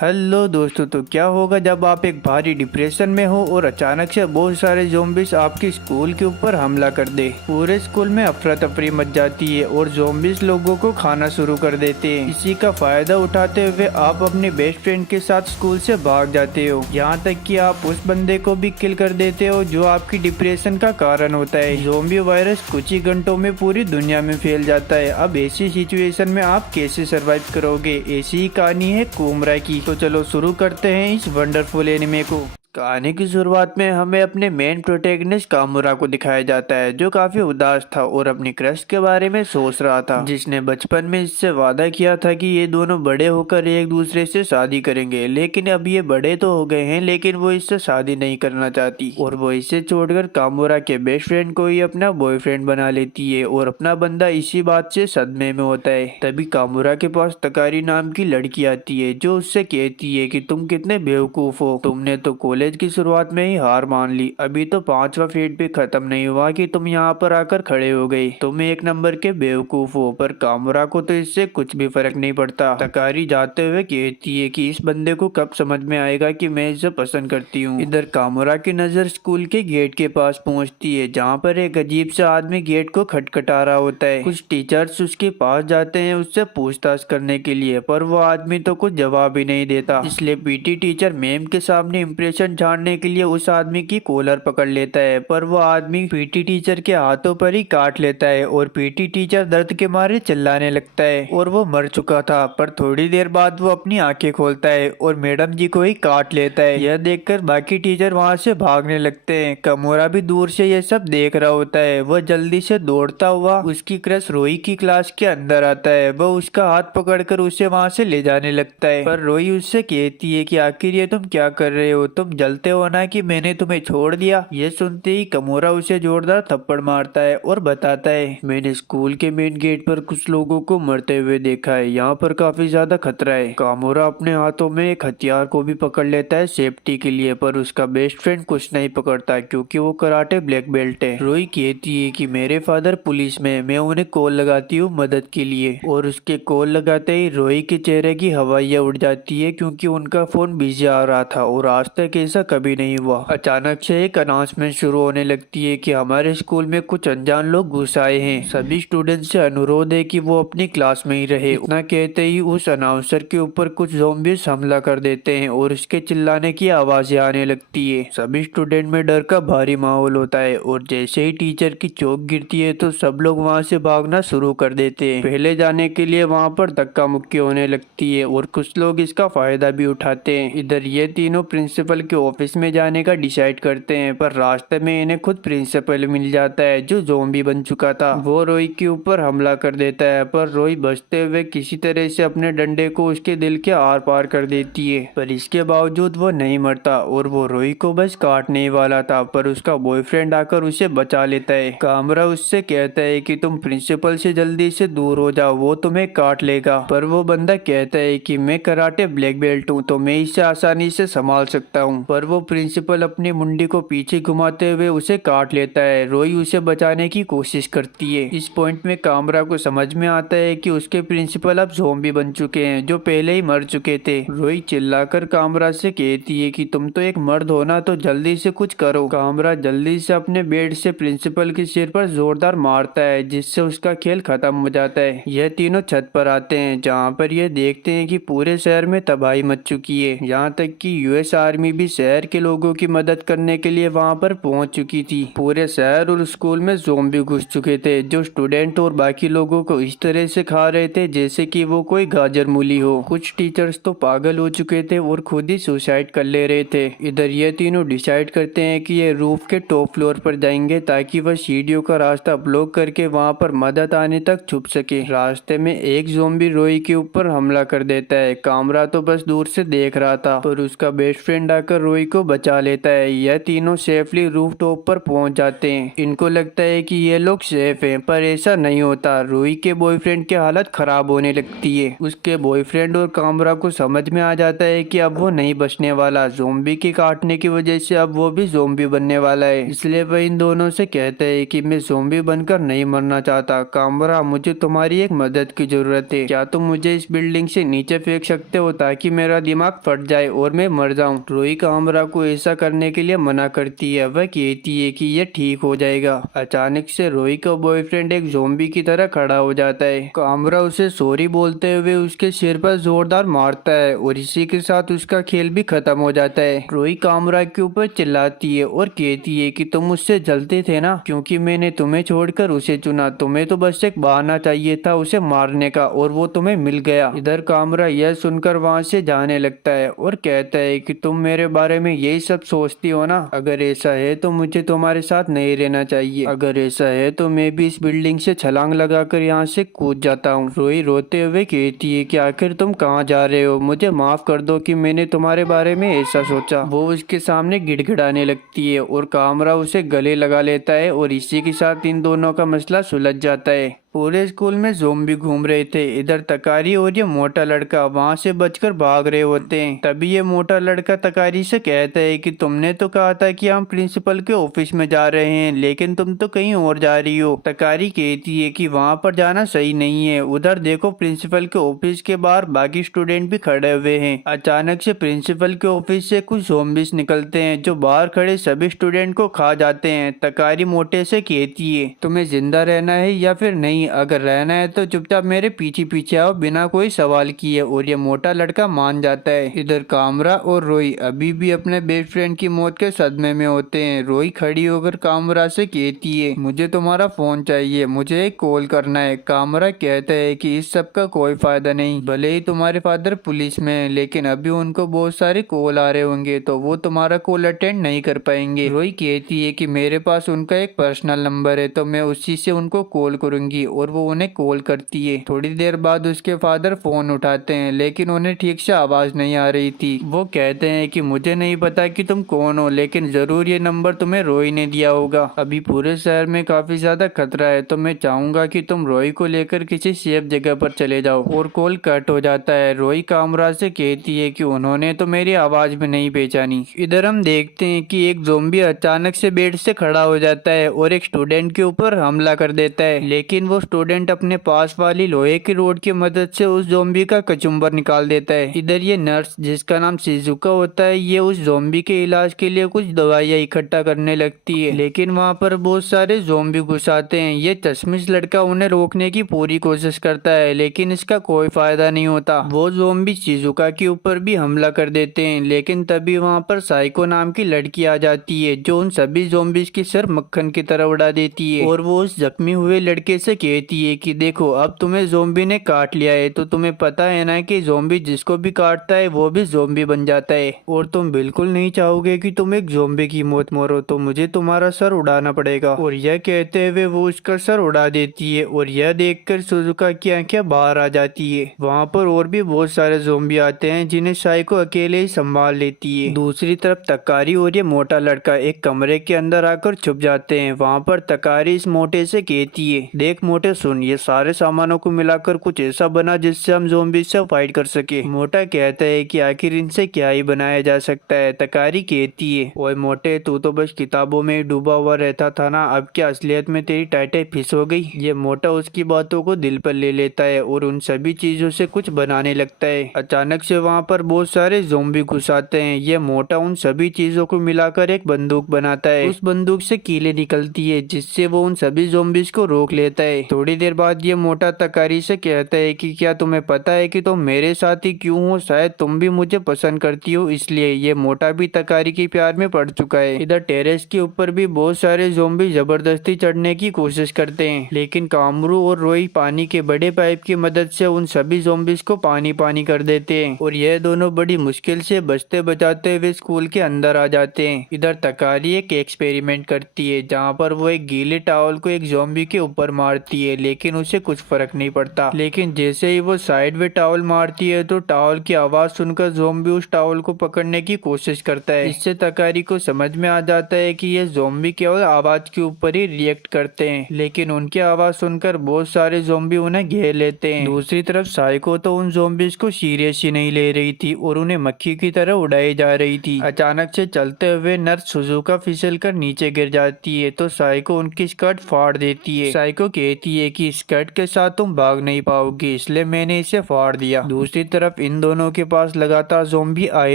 Hello दोस्तों, तो क्या होगा जब आप एक भारी डिप्रेशन में हो और अचानक से बहुत सारे ज़ॉम्बीज आपके स्कूल के ऊपर हमला कर दे। पूरे स्कूल में अफरा तफरी मच जाती है और ज़ॉम्बीज लोगों को खाना शुरू कर देते हैं। इसी का फायदा उठाते हुए आप अपने बेस्ट फ्रेंड के साथ स्कूल से भाग जाते हो, यहाँ तक कि आप उस बंदे को भी किल कर देते हो जो आपकी डिप्रेशन का कारण होता है। ज़ॉम्बी वायरस कुछ ही घंटों में पूरी दुनिया में फैल जाता है। अब ऐसी सिचुएशन में आप कैसे सरवाइव करोगे, ऐसी ही कहानी है कोबरा की। तो चलो शुरू करते हैं इस वंडरफुल एनिमे को। कहानी की शुरुआत में हमें अपने मेन प्रोटैगनिस्ट कामुरा को दिखाया जाता है, जो काफी उदास था और अपनी क्रश के बारे में सोच रहा था, जिसने बचपन में इससे वादा किया था कि ये दोनों बड़े होकर एक दूसरे से शादी करेंगे। लेकिन अब ये बड़े तो हो गए हैं, लेकिन वो इससे शादी नहीं करना चाहती और वो इसे छोड़कर कामुरा के बेस्ट फ्रेंड को ही अपना बॉयफ्रेंड बना लेती है और अपना बंदा इसी बात से सदमे में होता है। तभी कामुरा के पास तकारी नाम की लड़की आती है, जो उससे कहती है कि तुम कितने बेवकूफ हो, तुमने तो कॉलेज की शुरुआत में ही हार मान ली। अभी तो 5वां फेट भी खत्म नहीं हुआ कि तुम यहाँ पर आकर खड़े हो गए। तुम एक नंबर के बेवकूफ हो। पर कामुरा को तो इससे कुछ भी फर्क नहीं पड़ता। तकारी जाते हुए कहती है कि इस बंदे को कब समझ में आएगा कि मैं इसे पसंद करती हूँ। इधर कामुरा की नजर स्कूल के गेट के पास पहुँचती है, जहाँ पर एक अजीब सा आदमी गेट को खटखटा रहा होता है। कुछ टीचर्स उसके पास जाते हैं उससे पूछताछ करने के लिए, पर वो आदमी तो कुछ जवाब ही नहीं देता। इसलिए पीटी टीचर मैम के सामने इम्प्रेशन झाड़ने के लिए उस आदमी की कॉलर पकड़ लेता है, पर वो आदमी पीटी टीचर के हाथों पर ही काट लेता है और पीटी टीचर दर्द के मारे चिल्लाने लगता है और वो मर चुका था। पर थोड़ी देर बाद वो अपनी आंखें खोलता है और मैडम जी को ही काट लेता है। यह देखकर बाकी टीचर वहाँ से भागने लगते हैं। कामुरा भी दूर से यह सब देख रहा होता है। वह जल्दी से दौड़ता हुआ उसकी क्रश रोई की क्लास के अंदर आता है। वह उसका हाथ पकड़कर उसे वहाँ से ले जाने लगता है, पर रोई उससे कहती है कि आखिर ये तुम क्या कर रहे हो, तुम जलते हो ना कि मैंने तुम्हें छोड़ दिया। ये सुनते ही कामुरा उसे जोरदार थप्पड़ मारता है और बताता है, मैंने स्कूल के मेन गेट पर कुछ लोगों को मरते हुए देखा है, यहाँ पर काफी ज्यादा खतरा है। कामुरा अपने हाथों में एक हथियार को भी पकड़ लेता है सेफ्टी के लिए, पर उसका बेस्ट फ्रेंड कुछ नहीं पकड़ता क्योंकि वो कराटे ब्लैक बेल्ट है। रोई कहती है कि मेरे फादर पुलिस में, मैं उन्हें कॉल लगाती हूँ मदद के लिए, और उसके कॉल लगाते ही रोई के चेहरे की हवाइयाँ उड़ जाती है क्योंकि उनका फोन बिजी आ रहा था और आज तक ऐसा कभी नहीं हुआ। अचानक से एक अनाउंसमेंट शुरू होने लगती है कि हमारे स्कूल में कुछ अनजान लोग घुस आए हैं। सभी स्टूडेंट से अनुरोध है कि वो अपनी क्लास में ही रहे। इतना कहते ही उस अनाउंसर के ऊपर कुछ ज़ॉम्बीज हमला कर देते हैं और उसके चिल्लाने की आवाजें आने लगती है। सभी स्टूडेंट में डर का भारी माहौल होता है और जैसे ही टीचर की चौक गिरती है तो सब लोग वहाँ से भागना शुरू कर देते हैं। पहले जाने के लिए वहाँ पर धक्का मुक्की होने लगती है और कुछ लोग इसका फायदा भी उठाते हैं। इधर ये तीनों प्रिंसिपल के ऑफिस में जाने का डिसाइड करते हैं, पर रास्ते में इन्हें खुद प्रिंसिपल मिल जाता है जो ज़ॉम्बी बन चुका था। वो रोई के ऊपर हमला कर देता है, पर रोई बचते हुए किसी तरह से अपने डंडे को उसके दिल के आर पार कर देती है, पर इसके बावजूद वो नहीं मरता और वो रोई को बस काटने वाला था, पर उसका बॉयफ्रेंड आकर उसे बचा लेता है। कामरा उससे कहता है कि तुम प्रिंसिपल से जल्दी से दूर हो जाओ, वो तुम्हें काट लेगा। पर वो बंदा कहता है कि मैं कराटे ब्लैक बेल्ट हूँ तो मैं इसे आसानी से संभाल सकता हूँ, पर वो प्रिंसिपल अपनी मुंडी को पीछे घुमाते हुए उसे काट लेता है। रोई उसे बचाने की कोशिश करती है। इस पॉइंट में कामरा को समझ में आता है कि उसके प्रिंसिपल अब ज़ॉम्बी बन चुके हैं जो पहले ही मर चुके थे। रोई चिल्लाकर कामरा से कहती है कि तुम तो एक मर्द हो ना, तो जल्दी से कुछ करो। कामरा जल्दी से अपने बेड से प्रिंसिपल के सिर पर जोरदार मारता है, जिससे उसका खेल खत्म हो जाता है। यह तीनों छत पर आते हैं, जहाँ पर यह देखते हैं कि पूरे शहर में तबाही मच चुकी है। यहाँ तक कि यूएस आर्मी भी शहर के लोगों की मदद करने के लिए वहाँ पर पहुँच चुकी थी। पूरे शहर और स्कूल में ज़ॉम्बी घुस चुके थे, जो स्टूडेंट और बाकी लोगों को इस तरह से खा रहे थे जैसे कि वो कोई गाजर मूली हो। कुछ टीचर्स तो पागल हो चुके थे और खुद ही सुसाइड कर ले रहे थे। इधर ये तीनों डिसाइड करते हैं कि ये रूफ के टॉप फ्लोर पर जाएंगे ताकि वह सीढ़ियों का रास्ता ब्लॉक करके वहाँ पर मदद आने तक छुप सके। रास्ते में एक ज़ॉम्बी रोई के ऊपर हमला कर देता है। कामरा तो बस दूर से देख रहा था, पर उसका बेस्ट फ्रेंड आकर रोई को बचा लेता है। यह तीनों सेफली रूफ टॉप पर पहुंच जाते हैं। इनको लगता है कि ये लोग सेफ हैं, पर ऐसा नहीं होता। रोई के बॉयफ्रेंड की हालत खराब होने लगती है। उसके बॉयफ्रेंड और कामरा को समझ में आ जाता है कि अब वो नहीं बचने वाला। ज़ोंबी के काटने की वजह से अब वो भी ज़ोंबी बनने वाला है। इसलिए वह इन दोनों से कहता है कि मैं ज़ोंबी बनकर नहीं मरना चाहता। कामरा, मुझे तुम्हारी एक मदद की जरूरत है। क्या तुम मुझे इस बिल्डिंग से नीचे फेंक सकते हो ताकि मेरा दिमाग फट जाए और मैं मर जाऊं? रोई कामरा को ऐसा करने के लिए मना करती है। वह कहती है कि यह ठीक हो जाएगा। अचानक से रोई का बॉयफ्रेंड एक ज़ोंबी की तरह खड़ा हो जाता है। कामरा उसे सॉरी बोलते हुए उसके सिर पर जोरदार मारता है और इसी के साथ उसका खेल भी खत्म हो जाता है। रोई कामरा के ऊपर चिल्लाती है और कहती है कि तुम मुझसे जलते थे ना, क्योंकि मैंने तुम्हें छोड़कर उसे चुना। तुम्हें तो बस एक बहाना चाहिए था उसे मारने का और वो तुम्हें मिल गया। इधर कामरा यह सुनकर वहाँ से जाने लगता है और कहता है कि तुम मेरे बारे में यही सब सोचती हो ना। अगर ऐसा है तो मुझे तुम्हारे साथ नहीं रहना चाहिए। अगर ऐसा है तो मैं भी इस बिल्डिंग से छलांग लगाकर यहाँ से कूद जाता हूँ। रोई रोते हुए कहती है कि आखिर तुम कहाँ जा रहे हो? मुझे माफ कर दो कि मैंने तुम्हारे बारे में ऐसा सोचा। वो उसके सामने गिड़गिड़ाने लगती है और कामरा उसे गले लगा लेता है और इसी के साथ इन दोनों का मसला सुलझ जाता है। पूरे स्कूल में ज़ोंबी घूम रहे थे। इधर तकारी और ये मोटा लड़का वहाँ से बचकर भाग रहे होते हैं। तभी ये मोटा लड़का तकारी से कहता है कि तुमने तो कहा था कि हम प्रिंसिपल के ऑफिस में जा रहे हैं, लेकिन तुम तो कहीं और जा रही हो। तकारी कहती है कि वहाँ पर जाना सही नहीं है। उधर देखो, प्रिंसिपल के ऑफिस के बाहर बाकी स्टूडेंट भी खड़े हुए हैं। अचानक से प्रिंसिपल के ऑफिस से कुछ ज़ोंबीज निकलते हैं जो बाहर खड़े सभी स्टूडेंट को खा जाते हैं। तकारी मोटे से कहती है, तुम्हें जिंदा रहना है या फिर नहीं? अगर रहना है तो चुपचाप मेरे पीछे पीछे आओ बिना कोई सवाल किए। और ये मोटा लड़का मान जाता है। इधर कामरा और रोई अभी भी अपने बेस्ट फ्रेंड की मौत के सदमे में होते हैं। रोई खड़ी होकर कामरा से कहती है, मुझे तुम्हारा फोन चाहिए, मुझे एक कॉल करना है। कामरा कहता है कि इस सब का कोई फायदा नहीं। भले ही तुम्हारे फादर पुलिस में है, लेकिन अभी उनको बहुत सारे कॉल आ रहे होंगे तो वो तुम्हारा कॉल अटेंड नहीं कर पाएंगे। रोई कहती है कि मेरे पास उनका एक पर्सनल नंबर है तो मैं उसी से उनको कॉल करूंगी। और वो उन्हें कॉल करती है। थोड़ी देर बाद उसके फादर फोन उठाते हैं, लेकिन उन्हें ठीक से आवाज नहीं आ रही थी। वो कहते हैं कि मुझे नहीं पता कि तुम कौन हो, लेकिन जरूर ये नंबर तुम्हें रोई ने दिया होगा। अभी पूरे शहर में काफी ज्यादा खतरा है तो मैं चाहूंगा कि तुम रोई को लेकर किसी सेफ जगह पर चले जाओ। और कॉल कट हो जाता है। रोई कामरा से कहती है कि उन्होंने तो मेरी आवाज भी नहीं पहचानी। इधर हम देखते हैं कि एक ज़ोंबी अचानक से बेड से खड़ा हो जाता है और एक स्टूडेंट के ऊपर हमला कर देता है, लेकिन वो स्टूडेंट अपने पास वाली लोहे की रोड की मदद से उस ज़ोंबी का कचुम्बर निकाल देता है। इधर ये नर्स, जिसका नाम शिजुका होता है, ये उस ज़ोंबी के इलाज के लिए कुछ दवाइयाँ इकट्ठा करने लगती है, लेकिन वहाँ पर बहुत सारे ज़ोंबी घुस आते हैं। ये चश्मिश लड़का उन्हें रोकने की पूरी कोशिश करता है, लेकिन इसका कोई फायदा नहीं होता। वो ज़ोंबी शिजुका के ऊपर भी हमला कर देते हैं, लेकिन तभी वहाँ पर साइको नाम की लड़की आ जाती है जो उन सभी ज़ोंबीज की सर मक्खन की तरह उड़ा देती है। और वो उस जख्मी हुए लड़के से कहती है कि देखो, अब तुम्हें ज़ोंबी ने काट लिया है तो तुम्हें पता है ना कि ज़ोंबी जिसको भी काटता है वो भी ज़ोंबी बन जाता है। और तुम बिल्कुल नहीं चाहोगे कि तुम एक ज़ोंबी की मौत मरो, तो मुझे तुम्हारा सर उड़ाना पड़ेगा। और यह कहते हुए वो उसका सर उड़ा देती है और यह देखकर सुजुका की आंखें बाहर आ जाती है। वहाँ पर और भी बहुत सारे ज़ोंबी आते हैं जिन्हें साइको अकेले ही संभाल लेती है। दूसरी तरफ तकारी और ये मोटा लड़का एक कमरे के अंदर आकर छुप जाते हैं। वहाँ पर तकारी इस मोटे से कहती है, देख मोटे सुन, ये सारे सामानों को मिलाकर कुछ ऐसा बना जिससे हम ज़ोंबी से फाइट कर सके। मोटा कहता है कि आखिर इनसे क्या ही बनाया जा सकता है। तकारी कहती है, ओए मोटे, तू तो बस किताबों में डूबा हुआ रहता था ना, अब क्या असलियत में तेरी टाइटें फिस हो गई? ये मोटा उसकी बातों को दिल पर ले लेता है और उन सभी चीजों से कुछ बनाने लगता है। अचानक से वहाँ पर बहुत सारे ज़ोंबी घुस आते हैं। ये मोटा उन सभी चीजों को मिलाकर एक बंदूक बनाता है। उस बंदूक से कीलें निकलती है जिससे वो उन सभी ज़ोंबीज को रोक लेता है। थोड़ी देर बाद ये मोटा तकारी से कहता है कि क्या तुम्हें पता है कि तुम मेरे साथ ही क्यों हो? शायद तुम भी मुझे पसंद करती हो, इसलिए। ये मोटा भी तकारी के प्यार में पड़ चुका है। इधर टेरेस के ऊपर भी बहुत सारे ज़ोंबी जबरदस्ती चढ़ने की कोशिश करते हैं, लेकिन कामरू और रोई पानी के बड़े पाइप की मदद से उन सभी ज़ोंबीज को पानी पानी कर देते हैं और यह दोनों बड़ी मुश्किल से बचते बचाते हुए स्कूल के अंदर आ जाते हैं। इधर तकारी एक एक्सपेरिमेंट करती है जहाँ पर वो एक गीले टॉवल को एक ज़ोंबी के ऊपर मारती मारती है लेकिन उसे कुछ फर्क नहीं पड़ता। लेकिन जैसे ही वो साइड में टॉवल मारती है तो टॉवल की आवाज सुनकर ज़ॉम्बी उस टॉवल को पकड़ने की कोशिश करता है। इससे तकारी को समझ में आ जाता है कि ये ज़ॉम्बी केवल आवाज के ऊपर ही रिएक्ट करते हैं, लेकिन उनकी आवाज सुनकर बहुत सारे ज़ॉम्बी उन्हें घेर लेते हैं। दूसरी तरफ साइको तो उन ज़ॉम्बीज को सीरियस ही नहीं ले रही थी और उन्हें मक्खी की तरह उड़ाई जा रही थी। अचानक से चलते हुए नर्स सुजुका फिसल कर नीचे गिर जाती है तो साइको उनकी स्कर्ट फाड़ देती है। साइको कहती है कि स्कर्ट के साथ तुम भाग नहीं पाओगी, इसलिए मैंने इसे फाड़ दिया। दूसरी तरफ इन दोनों के पास लगातार ज़ॉम्बी आए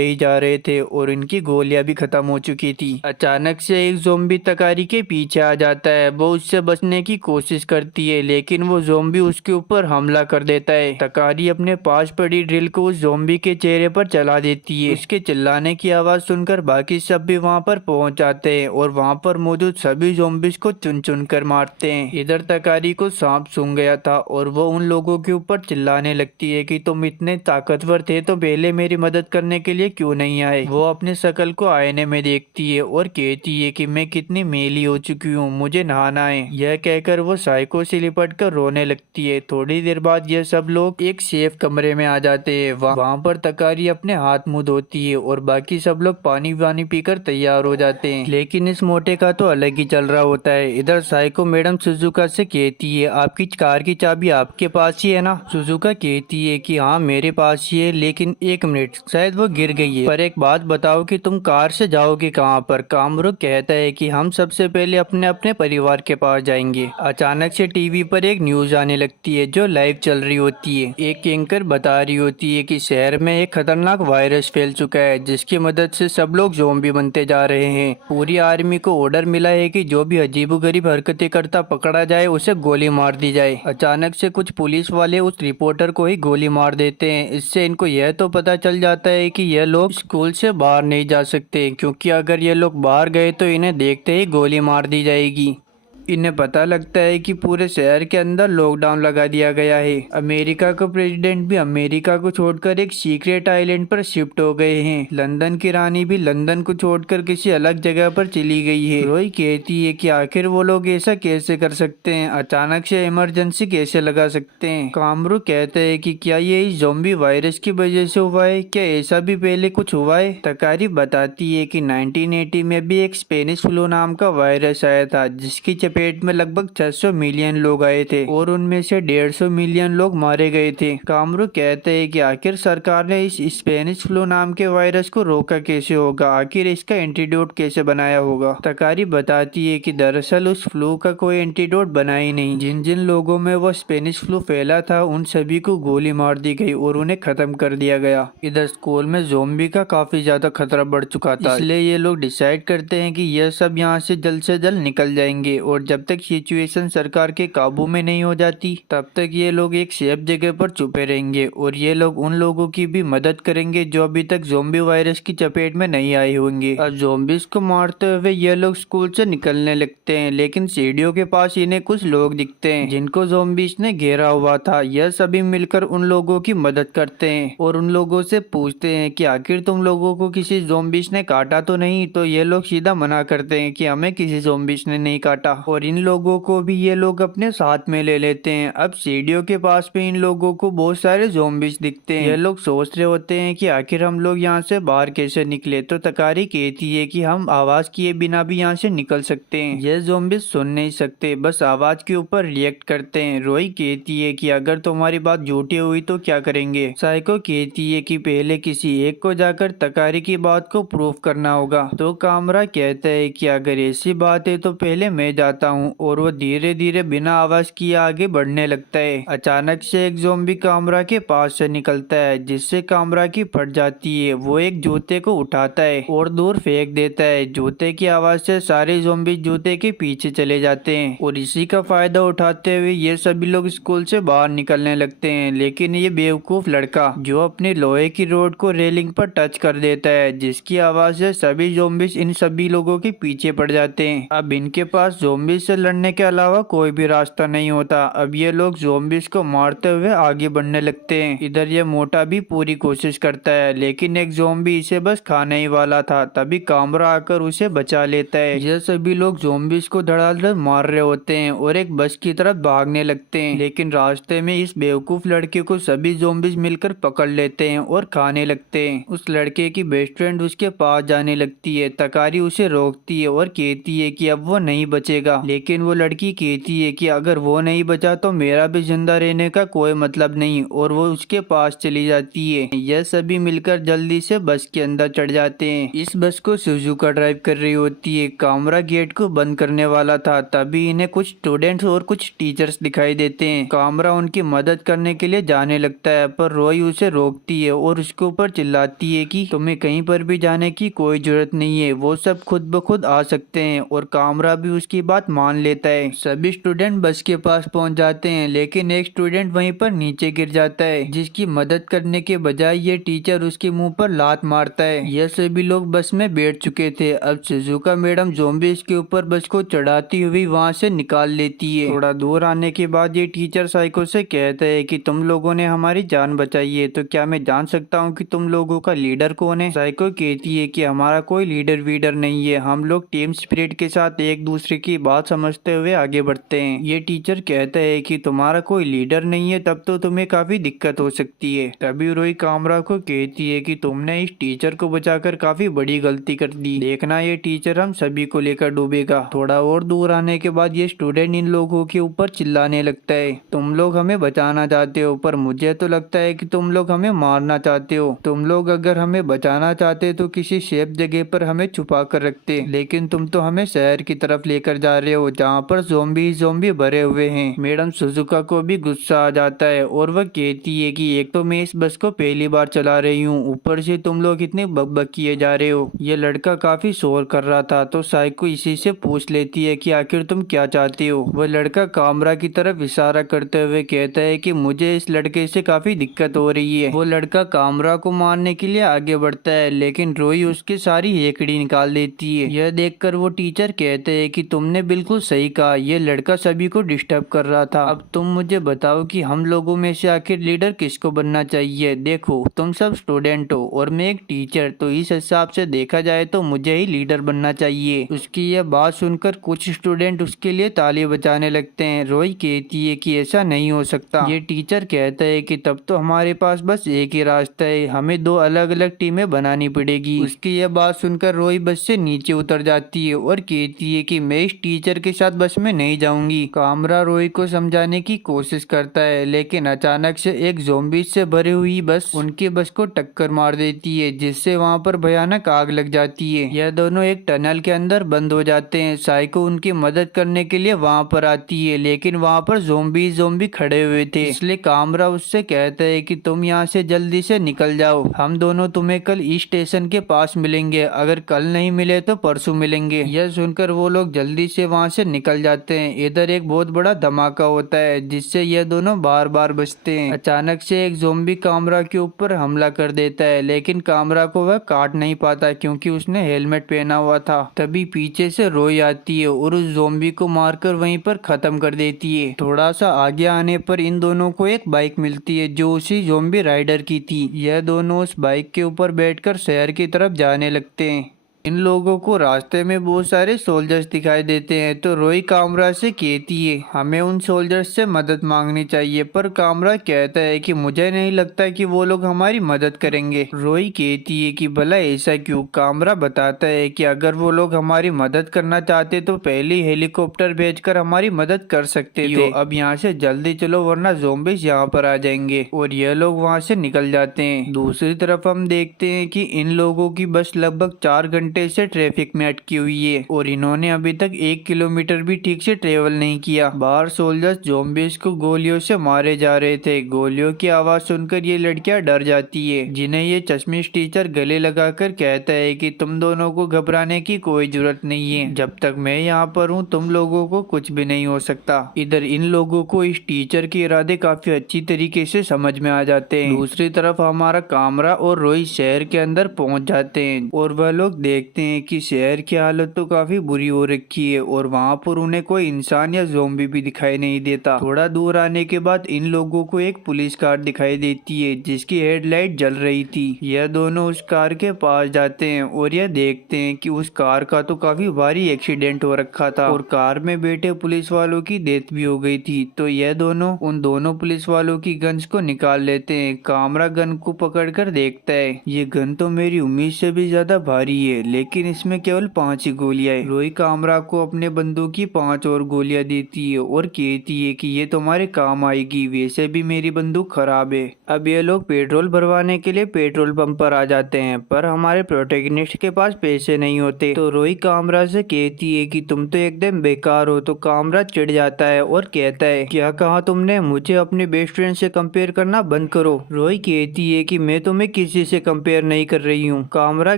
ही जा रहे थे और इनकी गोलियां भी खत्म हो चुकी थी। अचानक से एक ज़ॉम्बी तकारी के पीछे आ जाता है। वो उससे बचने की कोशिश करती है लेकिन वो ज़ॉम्बी उसके ऊपर हमला कर देता है। तकारी अपने पास पड़ी ड्रिल को उस ज़ॉम्बी के चेहरे पर चला देती है। उसके चिल्लाने की आवाज सुनकर बाकी सब भी वहाँ पर पहुँच जाते हैं और वहाँ पर मौजूद सभी ज़ॉम्बीज को चुन चुन कर मारते हैं। इधर तकारी को सांप सूंघ गया था और वो उन लोगों के ऊपर चिल्लाने लगती है कि तुम इतने ताकतवर थे तो पहले मेरी मदद करने के लिए क्यों नहीं आए। वो अपने शकल को आईने में देखती है और कहती है कि मैं कितनी मेली हो चुकी हूँ, मुझे नहाना है। यह कहकर वो साइको से लिपट कर रोने लगती है। थोड़ी देर बाद यह सब लोग एक सेफ कमरे में आ जाते हैं। वहाँ पर तकारी अपने हाथ मुंह धोती है और बाकी सब लोग पानी वानी पीकर तैयार हो जाते हैं। लेकिन इस मोटे का तो अलग ही चल रहा होता है। इधर साइको मैडम सुजुका से कहती है आपकी कार की चाबी आपके पास ही है ना। सुजुका कहती है कि हाँ मेरे पास ही है, लेकिन एक मिनट शायद वो गिर गई है। पर एक बात बताओ कि तुम कार से जाओगे कहाँ पर। कामरू कहता है कि हम सबसे पहले अपने अपने परिवार के पास जाएंगे। अचानक से टीवी पर एक न्यूज आने लगती है जो लाइव चल रही होती है। एक एंकर बता रही होती है कि शहर में एक खतरनाक वायरस फैल चुका है जिसकी मदद से सब लोग ज़ॉम्बी बनते जा रहे हैं। पूरी आर्मी को ऑर्डर मिला है कि जो भी अजीबोगरीब हरकतें करता पकड़ा जाए उसे गोली मार दी जाए। अचानक से कुछ पुलिस वाले उस रिपोर्टर को ही गोली मार देते हैं। इससे इनको यह तो पता चल जाता है कि यह लोग स्कूल से बाहर नहीं जा सकते, क्योंकि अगर ये लोग बाहर गए तो इन्हें देखते ही गोली मार दी जाएगी। इन्हें पता लगता है कि पूरे शहर के अंदर लॉकडाउन लगा दिया गया है। अमेरिका का प्रेसिडेंट भी अमेरिका को छोड़कर एक सीक्रेट आइलैंड पर शिफ्ट हो गए हैं। लंदन की रानी भी लंदन को छोड़कर किसी अलग जगह पर चली गई है। रोई कहती है कि आखिर वो लोग ऐसा कैसे कर सकते हैं, अचानक से इमरजेंसी कैसे लगा सकते हैं। कामरू कहते हैं कि क्या ये इस ज़ॉम्बी वायरस की वजह से हुआ है, क्या ऐसा भी पहले कुछ हुआ है। तकारी बताती है कि 1980 में भी एक स्पेनिश फ्लू नाम का वायरस आया था जिसकी पेट में लगभग 600 मिलियन लोग आए थे और उनमें से 150 मिलियन लोग मारे गए थे। कामरू कहते हैं कि आखिर सरकार ने इस स्पेनिश फ्लू नाम के वायरस को रोका कैसे होगा, आखिर इसका एंटीडोट कैसे बनाया होगा। तकारी बताती है कि दरअसल उस फ्लू का कोई एंटीडोट बना ही नहीं। जिन जिन लोगों में वो स्पेनिश फ्लू फैला था उन सभी को गोली मार दी गई और उन्हें खत्म कर दिया गया। इधर स्कूल में ज़ॉम्बी का काफी ज्यादा खतरा बढ़ चुका था, इसलिए ये लोग डिसाइड करते हैं कि यह सब यहाँ से जल्द निकल जाएंगे और जब तक सिचुएशन सरकार के काबू में नहीं हो जाती तब तक ये लोग एक सेफ जगह पर छुपे रहेंगे और ये लोग उन लोगों की भी मदद करेंगे जो अभी तक ज़ॉम्बी वायरस की चपेट में नहीं आए होंगे। अब ज़ॉम्बीज को मारते हुए ये लोग स्कूल से निकलने लगते हैं, लेकिन सीढ़ियों के पास इन्हें कुछ लोग दिखते हैं जिनको ज़ॉम्बीज ने घेरा हुआ था। यह सभी मिलकर उन लोगों की मदद करते हैं और उन लोगों से पूछते हैं कि आखिर तुम लोगों को किसी ज़ॉम्बीज ने काटा तो नहीं। तो ये लोग सीधा मना करते हैं कि हमें किसी ज़ॉम्बीज ने नहीं काटा और इन लोगों को भी ये लोग अपने साथ में ले लेते हैं। अब सीढ़ियों के पास भी इन लोगों को बहुत सारे ज़ॉम्बीज दिखते हैं। ये लोग सोच रहे होते हैं कि आखिर हम लोग यहाँ से बाहर कैसे निकले। तो तकारी कहती है कि हम आवाज किए बिना भी यहाँ से निकल सकते हैं। ये ज़ॉम्बीज सुन नहीं सकते, बस आवाज के ऊपर रिएक्ट करते हैं। रोई कहती है कि अगर तुम्हारी बात झूठी हुई तो क्या करेंगे। साइको कहती है कि पहले किसी एक को जाकर तकारी की बात को प्रूफ करना होगा। तो कामरा कहता है कि अगर ऐसी बात है तो पहले मैं जाता हूँ और वो धीरे धीरे बिना आवाज किए आगे बढ़ने लगता है। अचानक से एक ज़ॉम्बी कामरा के पास से निकलता है जिससे कामरा की फट जाती है। वो एक जूते को उठाता है और दूर फेंक देता है। जूते की आवाज से सारे ज़ॉम्बी जूते के पीछे चले जाते हैं और इसी का फायदा उठाते हुए ये सभी लोग स्कूल से बाहर निकलने लगते हैं। लेकिन ये बेवकूफ लड़का जो अपने लोहे की रोड को रेलिंग पर टच कर देता है जिसकी आवाज से सभी ज़ॉम्बीज इन सभी लोगों के पीछे पड़ जाते हैं। अब इनके पास ज़ॉम्बी ज़ोंबीज से लड़ने के अलावा कोई भी रास्ता नहीं होता। अब ये लोग ज़ोंबीज को मारते हुए आगे बढ़ने लगते हैं। इधर ये मोटा भी पूरी कोशिश करता है, लेकिन एक ज़ोंबी इसे बस खाने ही वाला था। तभी कामरा आकर उसे बचा लेता है। ये सभी लोग ज़ोंबीज को धड़ाधड़ मार रहे होते हैं और एक बस की तरफ भागने लगते हैं, लेकिन रास्ते में इस बेवकूफ लड़के को सभी ज़ोंबीज मिलकर पकड़ लेते हैं और खाने लगते हैं। उस लड़के की बेस्ट फ्रेंड उसके पास जाने लगती है। तकारी उसे रोकती है और कहती है कि अब वो नहीं बचेगा, लेकिन वो लड़की कहती है कि अगर वो नहीं बचा तो मेरा भी जिंदा रहने का कोई मतलब नहीं, और वो उसके पास चली जाती है। यह सभी मिलकर जल्दी से बस के अंदर चढ़ जाते हैं। इस बस को सुजुका ड्राइव कर रही होती है। कामरा गेट को बंद करने वाला था, तभी इन्हें कुछ स्टूडेंट्स और कुछ टीचर्स दिखाई देते हैं। कामरा उनकी मदद करने के लिए जाने लगता है, पर रोई उसे रोकती है और उसके ऊपर चिल्लाती है कि तुम्हें कहीं पर भी जाने की कोई जरूरत नहीं है, वो सब खुद ब खुद आ सकते हैं। और कामरा भी उसकी बात मान लेता है। सभी स्टूडेंट बस के पास पहुंच जाते हैं, लेकिन एक स्टूडेंट वहीं पर नीचे गिर जाता है, जिसकी मदद करने के बजाय ये टीचर उसके मुंह पर लात मारता है। यह सभी लोग बस में बैठ चुके थे। अब सुजुका मैडम ज़ोंबीज के ऊपर बस को चढ़ाती हुई वहां से निकाल लेती है। थोड़ा दूर आने के बाद ये टीचर साइको से कहता है कि तुम लोगों ने हमारी जान बचाई है, तो क्या मैं जान सकता हूँ कि तुम लोगों का लीडर कौन है? साइको कहती है कि हमारा कोई लीडर वीडर नहीं है, हम लोग टीम स्पिरिट के साथ एक दूसरे की बात समझते हुए आगे बढ़ते हैं। ये टीचर कहता है कि तुम्हारा कोई लीडर नहीं है, तब तो तुम्हें काफी दिक्कत हो सकती है। तभी रोई कामरा को कहती है कि तुमने इस टीचर को बचाकर काफी बड़ी गलती कर दी, देखना ये टीचर हम सभी को लेकर डूबेगा। थोड़ा और दूर आने के बाद ये स्टूडेंट इन लोगों के ऊपर चिल्लाने लगता है, तुम लोग हमें बचाना चाहते हो, पर मुझे तो लगता है कि तुम लोग हमें मारना चाहते हो। तुम लोग अगर हमें बचाना चाहते तो किसी सेफ जगह पर हमें छुपा कर रखते, लेकिन तुम तो हमें शहर की तरफ लेकर जा रहे हो जहाँ पर ज़ोंबी भरे हुए हैं। मैडम सुजुका को भी गुस्सा आ जाता है और वह कहती है कि एक तो मैं इस बस को पहली बार चला रही हूँ, ऊपर से तुम लोग इतने बकबक किए जा रहे हो। ये लड़का काफी शोर कर रहा था, तो साइको इसी से पूछ लेती है कि आखिर तुम क्या चाहती हो। वह लड़का कामरा की तरफ इशारा करते हुए कहता है कि मुझे इस लड़के से काफी दिक्कत हो रही है। वो लड़का कामरा को मारने के लिए आगे बढ़ता है, लेकिन रोई उसकी सारी हेकड़ी निकाल देती है। यह देखकर वो टीचर कहते हैं कि तुमने बिल्कुल सही कहा, ये लड़का सभी को डिस्टर्ब कर रहा था। अब तुम मुझे बताओ कि हम लोगों में से आखिर लीडर किसको बनना चाहिए? देखो तुम सब स्टूडेंट हो और मैं एक टीचर, तो इस हिसाब से देखा जाए तो मुझे ही लीडर बनना चाहिए। उसकी यह बात सुनकर कुछ स्टूडेंट उसके लिए ताली बजाने लगते हैं। रोई कहती है कि ऐसा नहीं हो सकता। ये टीचर कहता है कि तब तो हमारे पास बस एक ही रास्ता है, हमें दो अलग अलग टीमें बनानी पड़ेगी। उसकी यह बात सुनकर रोई बस से नीचे उतर जाती है और कहती है कि मैं इस टीचर के साथ बस में नहीं जाऊंगी। कामरा रोई को समझाने की कोशिश करता है, लेकिन अचानक से एक ज़ोंबीज से भरी हुई बस उनकी बस को टक्कर मार देती है, जिससे वहां पर भयानक आग लग जाती है। यह दोनों एक टनल के अंदर बंद हो जाते हैं। साइको उनकी मदद करने के लिए वहां पर आती है, लेकिन वहां पर ज़ोंबी खड़े हुए थे, इसलिए कामरा उससे कहता है कि तुम यहाँ से जल्दी से निकल जाओ, हम दोनों तुम्हें कल इस स्टेशन के पास मिलेंगे, अगर कल नहीं मिले तो परसों मिलेंगे। यह सुनकर वो लोग जल्दी से वहां से निकल जाते हैं। इधर एक बहुत बड़ा धमाका होता है, जिससे ये दोनों बार बार बचते हैं। अचानक से एक ज़ोंबी कामरा के ऊपर हमला कर देता है, लेकिन कामरा को वह काट नहीं पाता क्योंकि उसने हेलमेट पहना हुआ था। तभी पीछे से रोई आती है और उस ज़ोंबी को मारकर वहीं पर खत्म कर देती है। थोड़ा सा आगे आने पर इन दोनों को एक बाइक मिलती है जो उसी ज़ोंबी राइडर की थी। यह दोनों उस बाइक के ऊपर बैठकर शहर की तरफ जाने लगते हैं। इन लोगों को रास्ते में बहुत सारे सोल्जर्स दिखाई देते हैं, तो रोई कामरा से कहती है हमें उन सोल्जर्स से मदद मांगनी चाहिए, पर कामरा कहता है कि मुझे नहीं लगता कि वो लोग हमारी मदद करेंगे। रोई कहती है कि भला ऐसा क्यों? कामरा बताता है कि अगर वो लोग हमारी मदद करना चाहते तो पहले हेलीकॉप्टर भेजकर हमारी मदद कर सकते थे। अब यहाँ से जल्दी चलो वरना ज़ोंबीज यहाँ पर आ जाएंगे। और यह लोग वहाँ से निकल जाते हैं। दूसरी तरफ हम देखते हैं कि इन लोगों की बस लगभग 4 घंटे से ट्रैफिक में अटकी हुई है और इन्होंने अभी तक 1 किलोमीटर भी ठीक से ट्रेवल नहीं किया। बाहर सोल्जर्स ज़ोंबीज को गोलियों से मारे जा रहे थे। गोलियों की आवाज सुनकर ये लड़कियां डर जाती है, जिन्हें ये चश्मिश टीचर गले लगाकर कहता है कि तुम दोनों को घबराने की कोई जरूरत नहीं है, जब तक मैं यहाँ पर हूँ तुम लोगों को कुछ भी नहीं हो सकता। इधर इन लोगों को इस टीचर के इरादे काफी अच्छी तरीके से समझ में आ जाते हैं। दूसरी तरफ हमारा कामरा और रोई शहर के अंदर पहुँच जाते हैं और वह लोग देख देखते हैं कि शहर की हालत तो काफी बुरी हो रखी है और वहाँ पर उन्हें कोई इंसान या ज़ॉम्बी भी दिखाई नहीं देता। थोड़ा दूर आने के बाद इन लोगों को एक पुलिस कार दिखाई देती है जिसकी हेडलाइट जल रही थी। यह दोनों उस कार के पास जाते हैं और यह देखते हैं कि उस कार का तो काफी भारी एक्सीडेंट हो रखा था और कार में बैठे पुलिस वालों की डेथ भी हो गई थी। तो यह दोनों उन दोनों पुलिस वालों की गन्स को निकाल लेते हैं। कामरा गन को पकड़कर देखता है, ये गन तो मेरी उम्मीद से भी ज्यादा भारी है, लेकिन इसमें केवल 5 ही गोलियां है। रोई कामरा को अपने बंदूक की 5 और गोलियां देती है और कहती है कि ये तुम्हारे काम आएगी, वैसे भी मेरी बंदूक खराब है। अब ये लोग पेट्रोल भरवाने के लिए पेट्रोल पंप पर आ जाते हैं, पर हमारे प्रोटेगनिस्ट के पास पैसे नहीं होते। तो रोई कामरा से कहती है कि तुम तो एकदम बेकार हो। तो कामरा चिढ़ जाता है और कहता है, क्या कहा तुमने, मुझे अपने बेस्ट फ्रेंड से कंपेयर करना बंद करो। रोई कहती है कि मैं तुम्हें किसी से कंपेयर नहीं कर रही हूँ। कामरा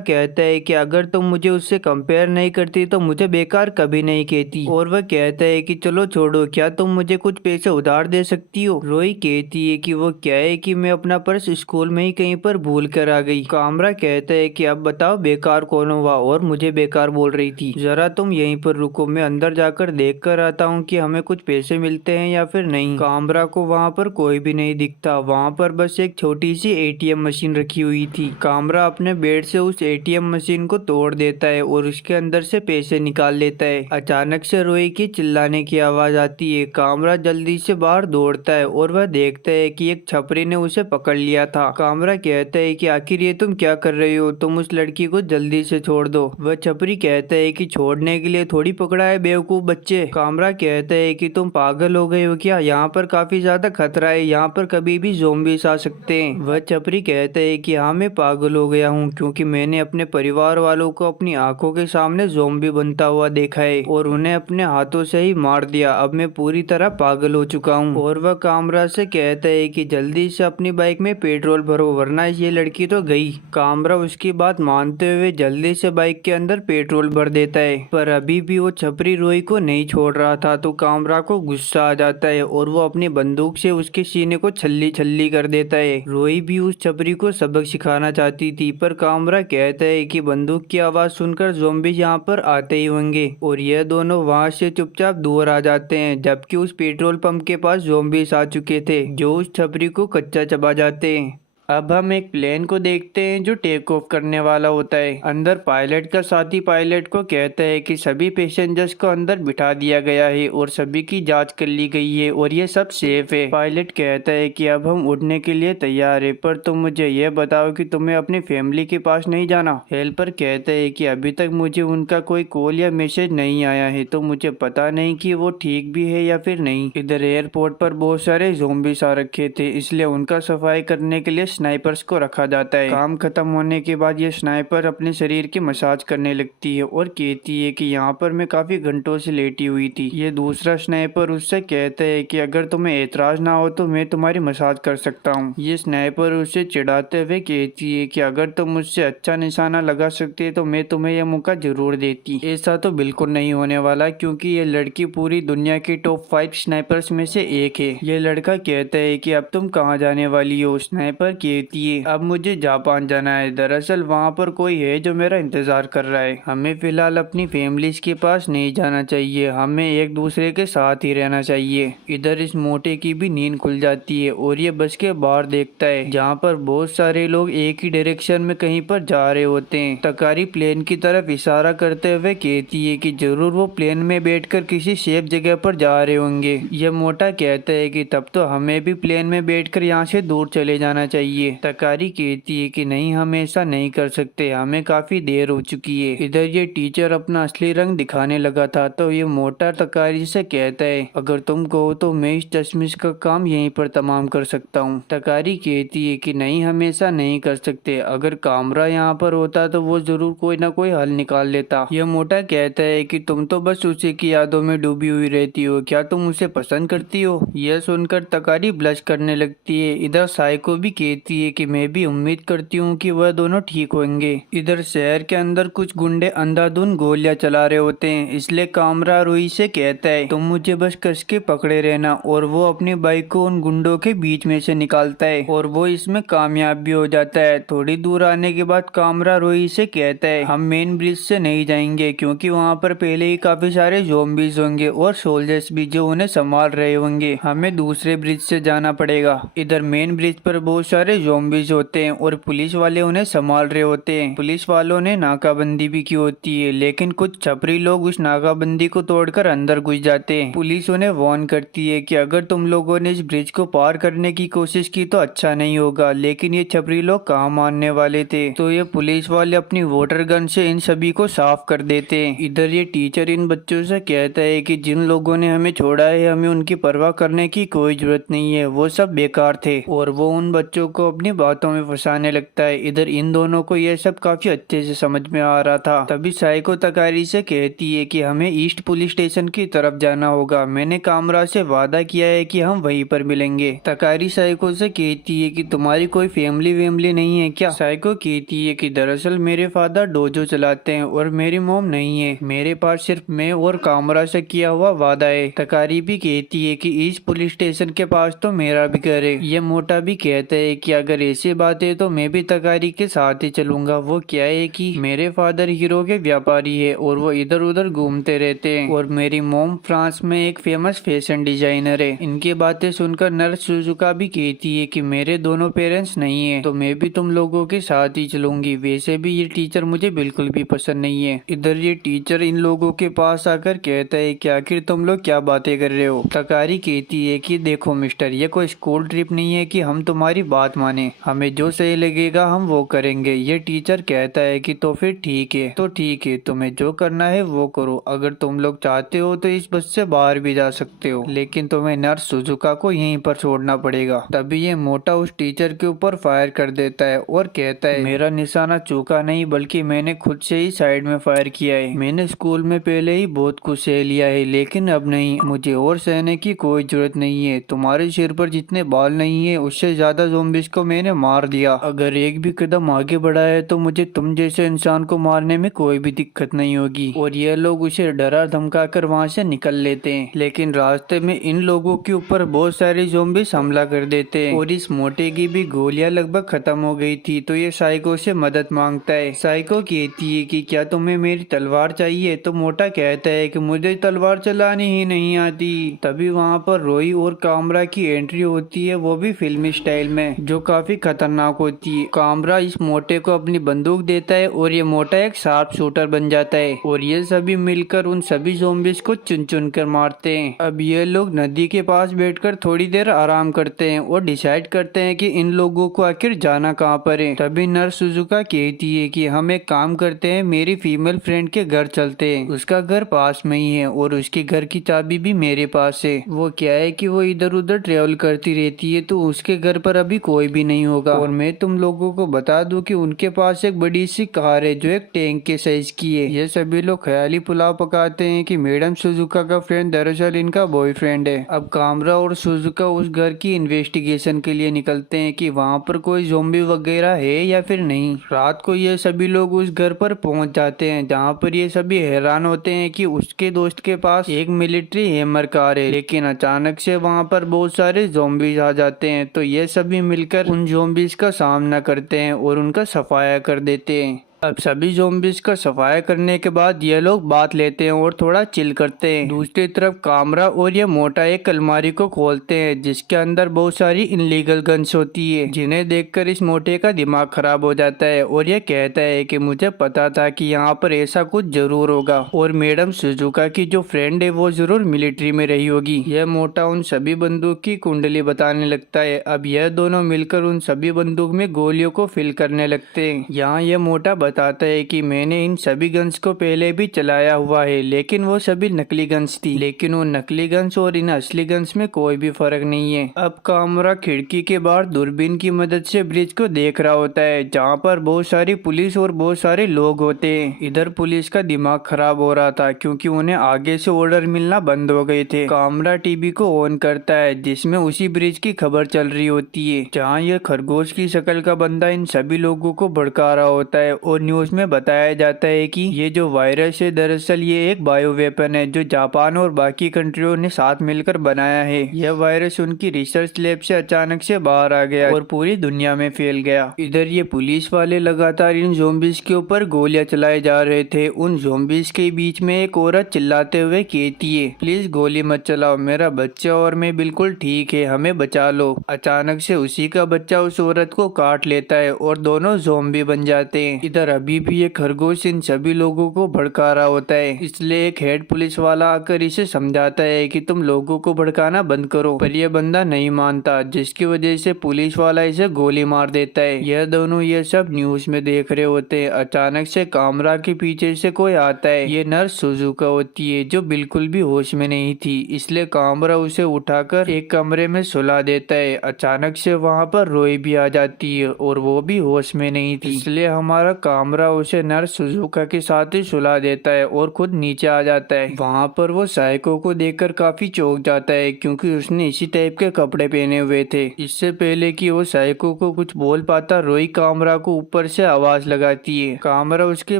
कहता है कि अगर तुम मुझे उससे कंपेयर नहीं करती तो मुझे बेकार कभी नहीं कहती। और वह कहता है कि चलो छोड़ो, क्या तुम मुझे कुछ पैसे उधार दे सकती हो। रोई कहती है कि वो क्या है कि मैं अपना पर्स स्कूल में ही कहीं पर भूल कर आ गई। कामरा कहता है कि अब बताओ बेकार कौन हुआ और मुझे बेकार बोल रही थी। जरा तुम यहीं पर रुको, मैं अंदर जाकर देख कर आता हूँ कि हमें कुछ पैसे मिलते हैं या फिर नहीं। कामरा को वहाँ पर कोई भी नहीं दिखता, वहाँ पर बस एक छोटी सी एटीएम मशीन रखी हुई थी। कामरा अपने बेड से उस एटीएम मशीन को तोड़ देता है और उसके अंदर से पैसे निकाल लेता है। अचानक से रोई की चिल्लाने की आवाज आती है। कामरा जल्दी से बाहर दौड़ता है और वह देखता है कि एक छपरी ने उसे पकड़ लिया था। कामरा कहता है कि आखिर ये तुम क्या कर रही हो, तुम उस लड़की को जल्दी से छोड़ दो। वह छपरी कहता है कि छोड़ने के लिए थोड़ी पकड़ा है बेवकूफ बच्चे। कामरा कहता है कि तुम पागल हो गए हो क्या, यहाँ पर काफी ज्यादा खतरा है, यहाँ पर कभी भी ज़ॉम्बीज़ आ सकते हैं। वह छपरी कहता है कि हाँ मैं पागल हो गया हूँ, क्योंकि मैंने अपने परिवार वालों को अपनी आंखों के सामने ज़ॉम्बी बनता हुआ देखा है और उन्हें अपने हाथों से ही मार दिया। अब मैं पूरी तरह पागल हो चुका हूँ। और वह कामरा से कहता है कि जल्दी से अपनी बाइक में पेट्रोल भरो वरना ये लड़की तो गई। कामरा उसकी बात मानते हुए जल्दी से बाइक के अंदर पेट्रोल भर देता है, पर अभी भी वो छपरी रोई को नहीं छोड़ रहा था। तो कामरा को गुस्सा आ जाता है और वो अपनी बंदूक से उसके सीने को छल्ली छल्ली कर देता है। रोई भी उस छपरी को सबक सिखाना चाहती थी, पर कामरा कहता है कि बंदूक की आवाज सुनकर ज़ॉम्बी यहाँ पर आते ही होंगे। और यह दोनों वहाँ से चुपचाप दूर आ जाते हैं, जबकि उस पेट्रोल पंप के पास ज़ॉम्बीज़ आ चुके थे जो उस छपरी को कच्चा चबा जाते हैं। अब हम एक प्लेन को देखते हैं जो टेक ऑफ करने वाला होता है। अंदर पायलट का साथी पायलट को कहता है कि सभी पैसेंजर्स को अंदर बिठा दिया गया है और सभी की जांच कर ली गई है और ये सब सेफ है। पायलट कहता है कि अब हम उड़ने के लिए तैयार है, पर तुम मुझे यह बताओ कि तुम्हें अपनी फैमिली के पास नहीं जाना। हेल्पर कहता है कि अभी तक मुझे उनका कोई कॉल या मैसेज नहीं आया है, तो मुझे पता नहीं कि वो ठीक भी है या फिर नहीं। इधर एयरपोर्ट पर बहुत सारे ज़ॉम्बीज़ आ रखे थे, इसलिए उनका सफाई करने के लिए स्नाइपर्स को रखा जाता है। काम खत्म होने के बाद ये स्नाइपर अपने शरीर की मसाज करने लगती है और कहती है कि यहाँ पर मैं काफी घंटों से लेटी हुई थी। ये दूसरा स्नाइपर उससे कहता है कि अगर तुम्हें एतराज ना हो तो मैं तुम्हारी मसाज कर सकता हूँ। ये स्नाइपर उसे चिढ़ाते हुए कहती है कि अगर तुम मुझसे अच्छा निशाना लगा सकते तो मैं तुम्हें यह मौका जरूर देती। ऐसा तो बिल्कुल नहीं होने वाला, क्योंकि ये लड़की पूरी दुनिया की टॉप 5 स्नाइपर्स में से एक है। ये लड़का कहता है कि अब तुम कहाँ जाने वाली हो। स्नाइपर कहती है अब मुझे जापान जाना है, दरअसल वहाँ पर कोई है जो मेरा इंतजार कर रहा है। हमें फिलहाल अपनी फैमिलीज के पास नहीं जाना चाहिए, हमें एक दूसरे के साथ ही रहना चाहिए। इधर इस मोटे की भी नींद खुल जाती है और ये बस के बाहर देखता है जहाँ पर बहुत सारे लोग एक ही डायरेक्शन में कहीं पर जा रहे होते हैं। तकारी प्लेन की तरफ इशारा करते हुए कहती है कि जरूर वो प्लेन में बैठकर किसी सेफ जगह पर जा रहे होंगे। यह मोटा कहता है कि तब तो हमें भी प्लेन में बैठकर यहाँ से दूर चले जाना चाहिए। तकारी कहती है कि नहीं, हम ऐसा नहीं कर सकते, हमें काफी देर हो चुकी है। इधर ये टीचर अपना असली रंग दिखाने लगा था, तो ये मोटा तकारी से कहता है अगर तुम कहो तो मैं इस चश्मिश का काम यहीं पर तमाम कर सकता हूँ। तकारी कहती है कि नहीं, हम ऐसा नहीं कर सकते, अगर कामरा यहाँ पर होता तो वो जरूर कोई ना कोई हल निकाल लेता। यह मोटा कहता है कि तुम तो बस उसी की यादों में डूबी हुई रहती हो, क्या तुम उसे पसंद करती हो। यह सुनकर तकारी ब्लश करने लगती है। इधर साइको भी कहती कहती है कि मैं भी उम्मीद करती हूँ कि वह दोनों ठीक होंगे। इधर शहर के अंदर कुछ गुंडे अंधाधुंध गोलियां चला रहे होते हैं, इसलिए कामरा रूही से कहता है तुम मुझे बस कस के पकड़े रहना, और वो अपनी बाइक को उन गुंडों के बीच में से निकालता है और वो इसमें कामयाब भी हो जाता है। थोड़ी दूर आने के बाद कामरा रूही से कहता है हम मेन ब्रिज से नहीं जाएंगे क्योंकि वहाँ पर पहले ही काफी सारे ज़ॉम्बीज होंगे और सोल्जर्स भी जो उन्हें संभाल रहे होंगे, हमें दूसरे ब्रिज से जाना पड़ेगा। इधर मेन ब्रिज पर बहुत सारे ज़ॉम्बीज होते हैं और पुलिस वाले उन्हें संभाल रहे होते हैं। पुलिस वालों ने नाकाबंदी भी की होती है, लेकिन कुछ छपरी लोग उस नाकाबंदी को तोड़कर अंदर घुस जाते हैं। पुलिस उन्हें वार्न करती है कि अगर तुम लोगों ने इस ब्रिज को पार करने की कोशिश की तो अच्छा नहीं होगा, लेकिन ये छपरी लोग कहाँ मानने वाले थे, तो ये पुलिस वाले अपनी वाटर गन से इन सभी को साफ कर देते हैं। इधर ये टीचर इन बच्चों से कहता है कि जिन लोगों ने हमें छोड़ा है हमें उनकी परवाह करने की कोई जरूरत नहीं है, वो सब बेकार थे, और वो उन बच्चों को अपनी बातों में फंसाने लगता है। इधर इन दोनों को यह सब काफी अच्छे से समझ में आ रहा था। तभी साइको तकारी से कहती है कि हमें ईस्ट पुलिस स्टेशन की तरफ जाना होगा, मैंने कामरा से वादा किया है कि हम वहीं पर मिलेंगे। तकारी साइको से कहती है कि तुम्हारी कोई फैमिली वेमली नहीं है क्या? साइको कहती है कि दरअसल मेरे फादर डोजो चलाते हैं और मेरी मॉम नहीं है, मेरे पास सिर्फ मैं और कामरा से किया हुआ वादा है। तकारी भी कहती है कि ईस्ट पुलिस स्टेशन के पास तो मेरा भी घर है। ये मोटा भी कहता है कि अगर ऐसी बात है तो मैं भी तकारी के साथ ही चलूंगा। वो क्या है कि मेरे फादर हीरो के व्यापारी है और वो इधर उधर घूमते रहते हैं, और मेरी मॉम फ्रांस में एक फेमस फैशन डिजाइनर है। इनकी बातें सुनकर नर्स सुजुका भी कहती है कि मेरे दोनों पेरेंट्स नहीं है तो मैं भी तुम लोगों के साथ ही चलूंगी, वैसे भी ये टीचर मुझे बिल्कुल भी पसंद नहीं है। इधर ये टीचर इन लोगों के पास आकर कहता है कि आखिर तुम लोग क्या बातें कर रहे हो? तकारी कहती है कि देखो मिस्टर, ये कोई स्कूल ट्रिप नहीं है कि हम तुम्हारी बात माने, हमें जो सही लगेगा हम वो करेंगे। ये टीचर कहता है कि तो फिर ठीक है, तो ठीक है, तुम्हें जो करना है वो करो, अगर तुम लोग चाहते हो तो इस बस से बाहर भी जा सकते हो, लेकिन तुम्हें नर्स सुजुका को यहीं पर छोड़ना पड़ेगा। तभी ये मोटा उस टीचर के ऊपर फायर कर देता है और कहता है मेरा निशाना चूका नहीं बल्कि मैंने खुद से ही साइड में फायर किया है। मैंने स्कूल में पहले ही बहुत कुछ सह लिया है, लेकिन अब नहीं, मुझे और सहने की कोई जरूरत नहीं है। तुम्हारे सिर पर जितने बाल नहीं है उससे ज्यादा ज़ॉम्बीज़ को मैंने मार दिया, अगर एक भी कदम आगे बढ़ा है तो मुझे तुम जैसे इंसान को मारने में कोई भी दिक्कत नहीं होगी। और ये लोग उसे डरा धमका कर वहाँ से निकल लेते हैं, लेकिन रास्ते में इन लोगों के ऊपर बहुत सारे ज़ॉम्बीज़ हमला कर देते हैं और इस मोटे की भी गोलियां लगभग खत्म हो गई थी, तो ये साइको से मदद मांगता है। साइको कहती है कि क्या तुम्हें मेरी तलवार चाहिए? तो मोटा कहता है कि मुझे तलवार चलानी ही नहीं आती। तभी वहाँ पर रोई और कामरा की एंट्री होती है, वो भी फिल्मी स्टाइल में, जो काफी खतरनाक होती है। कामरा इस मोटे को अपनी बंदूक देता है और ये मोटा एक शार्प शूटर बन जाता है और ये सभी मिलकर उन सभी ज़ॉम्बीज़ को चुन चुन कर मारते हैं। अब ये लोग नदी के पास बैठकर थोड़ी देर आराम करते हैं और डिसाइड करते हैं कि इन लोगों को आखिर जाना कहाँ पर है। तभी नर्स सुजुका कहती है कि हम एक काम करते हैं, मेरी फीमेल फ्रेंड के घर चलते हैं, उसका घर पास में ही है और उसके घर की चाबी भी मेरे पास है। वो क्या है कि वो इधर उधर ट्रेवल करती रहती है, तो उसके घर पर अभी कोई भी नहीं होगा। और मैं तुम लोगों को बता दूं कि उनके पास एक बड़ी सी कार है जो एक टैंक के साइज की है। ये सभी लोग ख्याली पुलाव पकाते हैं कि मैडम सुजुका का फ्रेंड दरअसल इनका बॉयफ्रेंड है। अब कामरा और सुजुका उस घर की इन्वेस्टिगेशन के लिए निकलते हैं कि वहाँ पर कोई ज़ॉम्बी वगैरह है या फिर नहीं। रात को ये सभी लोग उस घर पर पहुँच जाते हैं, जहाँ पर ये सभी हैरान होते हैं कि उसके दोस्त के पास एक मिलिट्री हैमर कार है, लेकिन अचानक से वहाँ पर बहुत सारे ज़ॉम्बीज आ जाते हैं। तो ये सभी मिलकर उन ज़ॉम्बीज का सामना करते हैं और उनका सफाया कर देते हैं। अब सभी ज़ॉम्बीज़ का सफाया करने के बाद ये लोग बात लेते हैं और थोड़ा चिल करते हैं। दूसरी तरफ कामरा और ये मोटा एक अलमारी को खोलते हैं जिसके अंदर बहुत सारी इनलीगल गन्स होती है, जिन्हें देखकर इस मोटे का दिमाग खराब हो जाता है और ये कहता है कि मुझे पता था कि यहाँ पर ऐसा कुछ जरूर होगा और मैडम सुजुका की जो फ्रेंड है वो जरूर मिलिट्री में रही होगी। यह मोटा उन सभी बंदूक की कुंडली बताने लगता है। अब यह दोनों मिलकर उन सभी बंदूक में गोलियों को फिल करने लगते हैं। यहाँ यह मोटा बताता है कि मैंने इन सभी गन्स को पहले भी चलाया हुआ है, लेकिन वो सभी नकली गन्स थी। लेकिन वो नकली गन्स और इन असली गन्स में कोई भी फर्क नहीं है। अब कामरा खिड़की के बाहर दूरबीन की मदद से ब्रिज को देख रहा होता है, जहाँ पर बहुत सारी पुलिस और बहुत सारे लोग होते हैं। इधर पुलिस का दिमाग खराब हो रहा था क्योंकि उन्हें आगे से ऑर्डर मिलना बंद हो गए थे। कामरा टीवी को ऑन करता है जिसमें उसी ब्रिज की खबर चल रही होती है, जहाँ यह खरगोश की शक्ल का बंदा इन सभी लोगों को भड़का रहा होता है। और न्यूज में बताया जाता है कि ये जो वायरस है दरअसल ये एक बायो वेपन है जो जापान और बाकी कंट्रियों ने साथ मिलकर बनाया है। यह वायरस उनकी रिसर्च लैब से अचानक से बाहर आ गया और पूरी दुनिया में फैल गया। इधर ये पुलिस वाले लगातार इन ज़ॉम्बीज़ के ऊपर गोलियां चलाए जा रहे थे। उन ज़ॉम्बीज़ के बीच में एक औरत चिल्लाते हुए कहती है, प्लीज गोली मत चलाओ, मेरा बच्चा और मैं बिल्कुल ठीक है, हमें बचा लो। अचानक से उसी का बच्चा उस औरत को काट लेता है और दोनों ज़ॉम्बी बन जाते हैं। इधर अभी भी ये खरगोश इन सभी लोगों को भड़का रहा होता है, इसलिए एक हेड पुलिस वाला आकर इसे समझाता है कि तुम लोगों को भड़काना बंद करो, पर यह बंदा नहीं मानता, जिसकी वजह से पुलिस वाला इसे गोली मार देता है। यह दोनों ये सब न्यूज में देख रहे होते हैं। अचानक से कामरा के पीछे से कोई आता है। ये नर्स सुजुका होती है जो बिल्कुल भी होश में नहीं थी, इसलिए कामरा उसे उठाकर एक कमरे में सुला देता है। अचानक से वहाँ पर रोई भी आ जाती है और वो भी होश में नहीं थी, इसलिए हमारा कामरा उसे नर्स सुजुका के साथ ही सुला देता है और खुद नीचे आ जाता है। वहाँ पर वो साइको को देखकर काफी चौंक जाता है क्योंकि उसने इसी टाइप के कपड़े पहने हुए थे। इससे पहले कि वो साइको को कुछ बोल पाता, रोई कामरा को ऊपर से आवाज लगाती है। कामरा उसके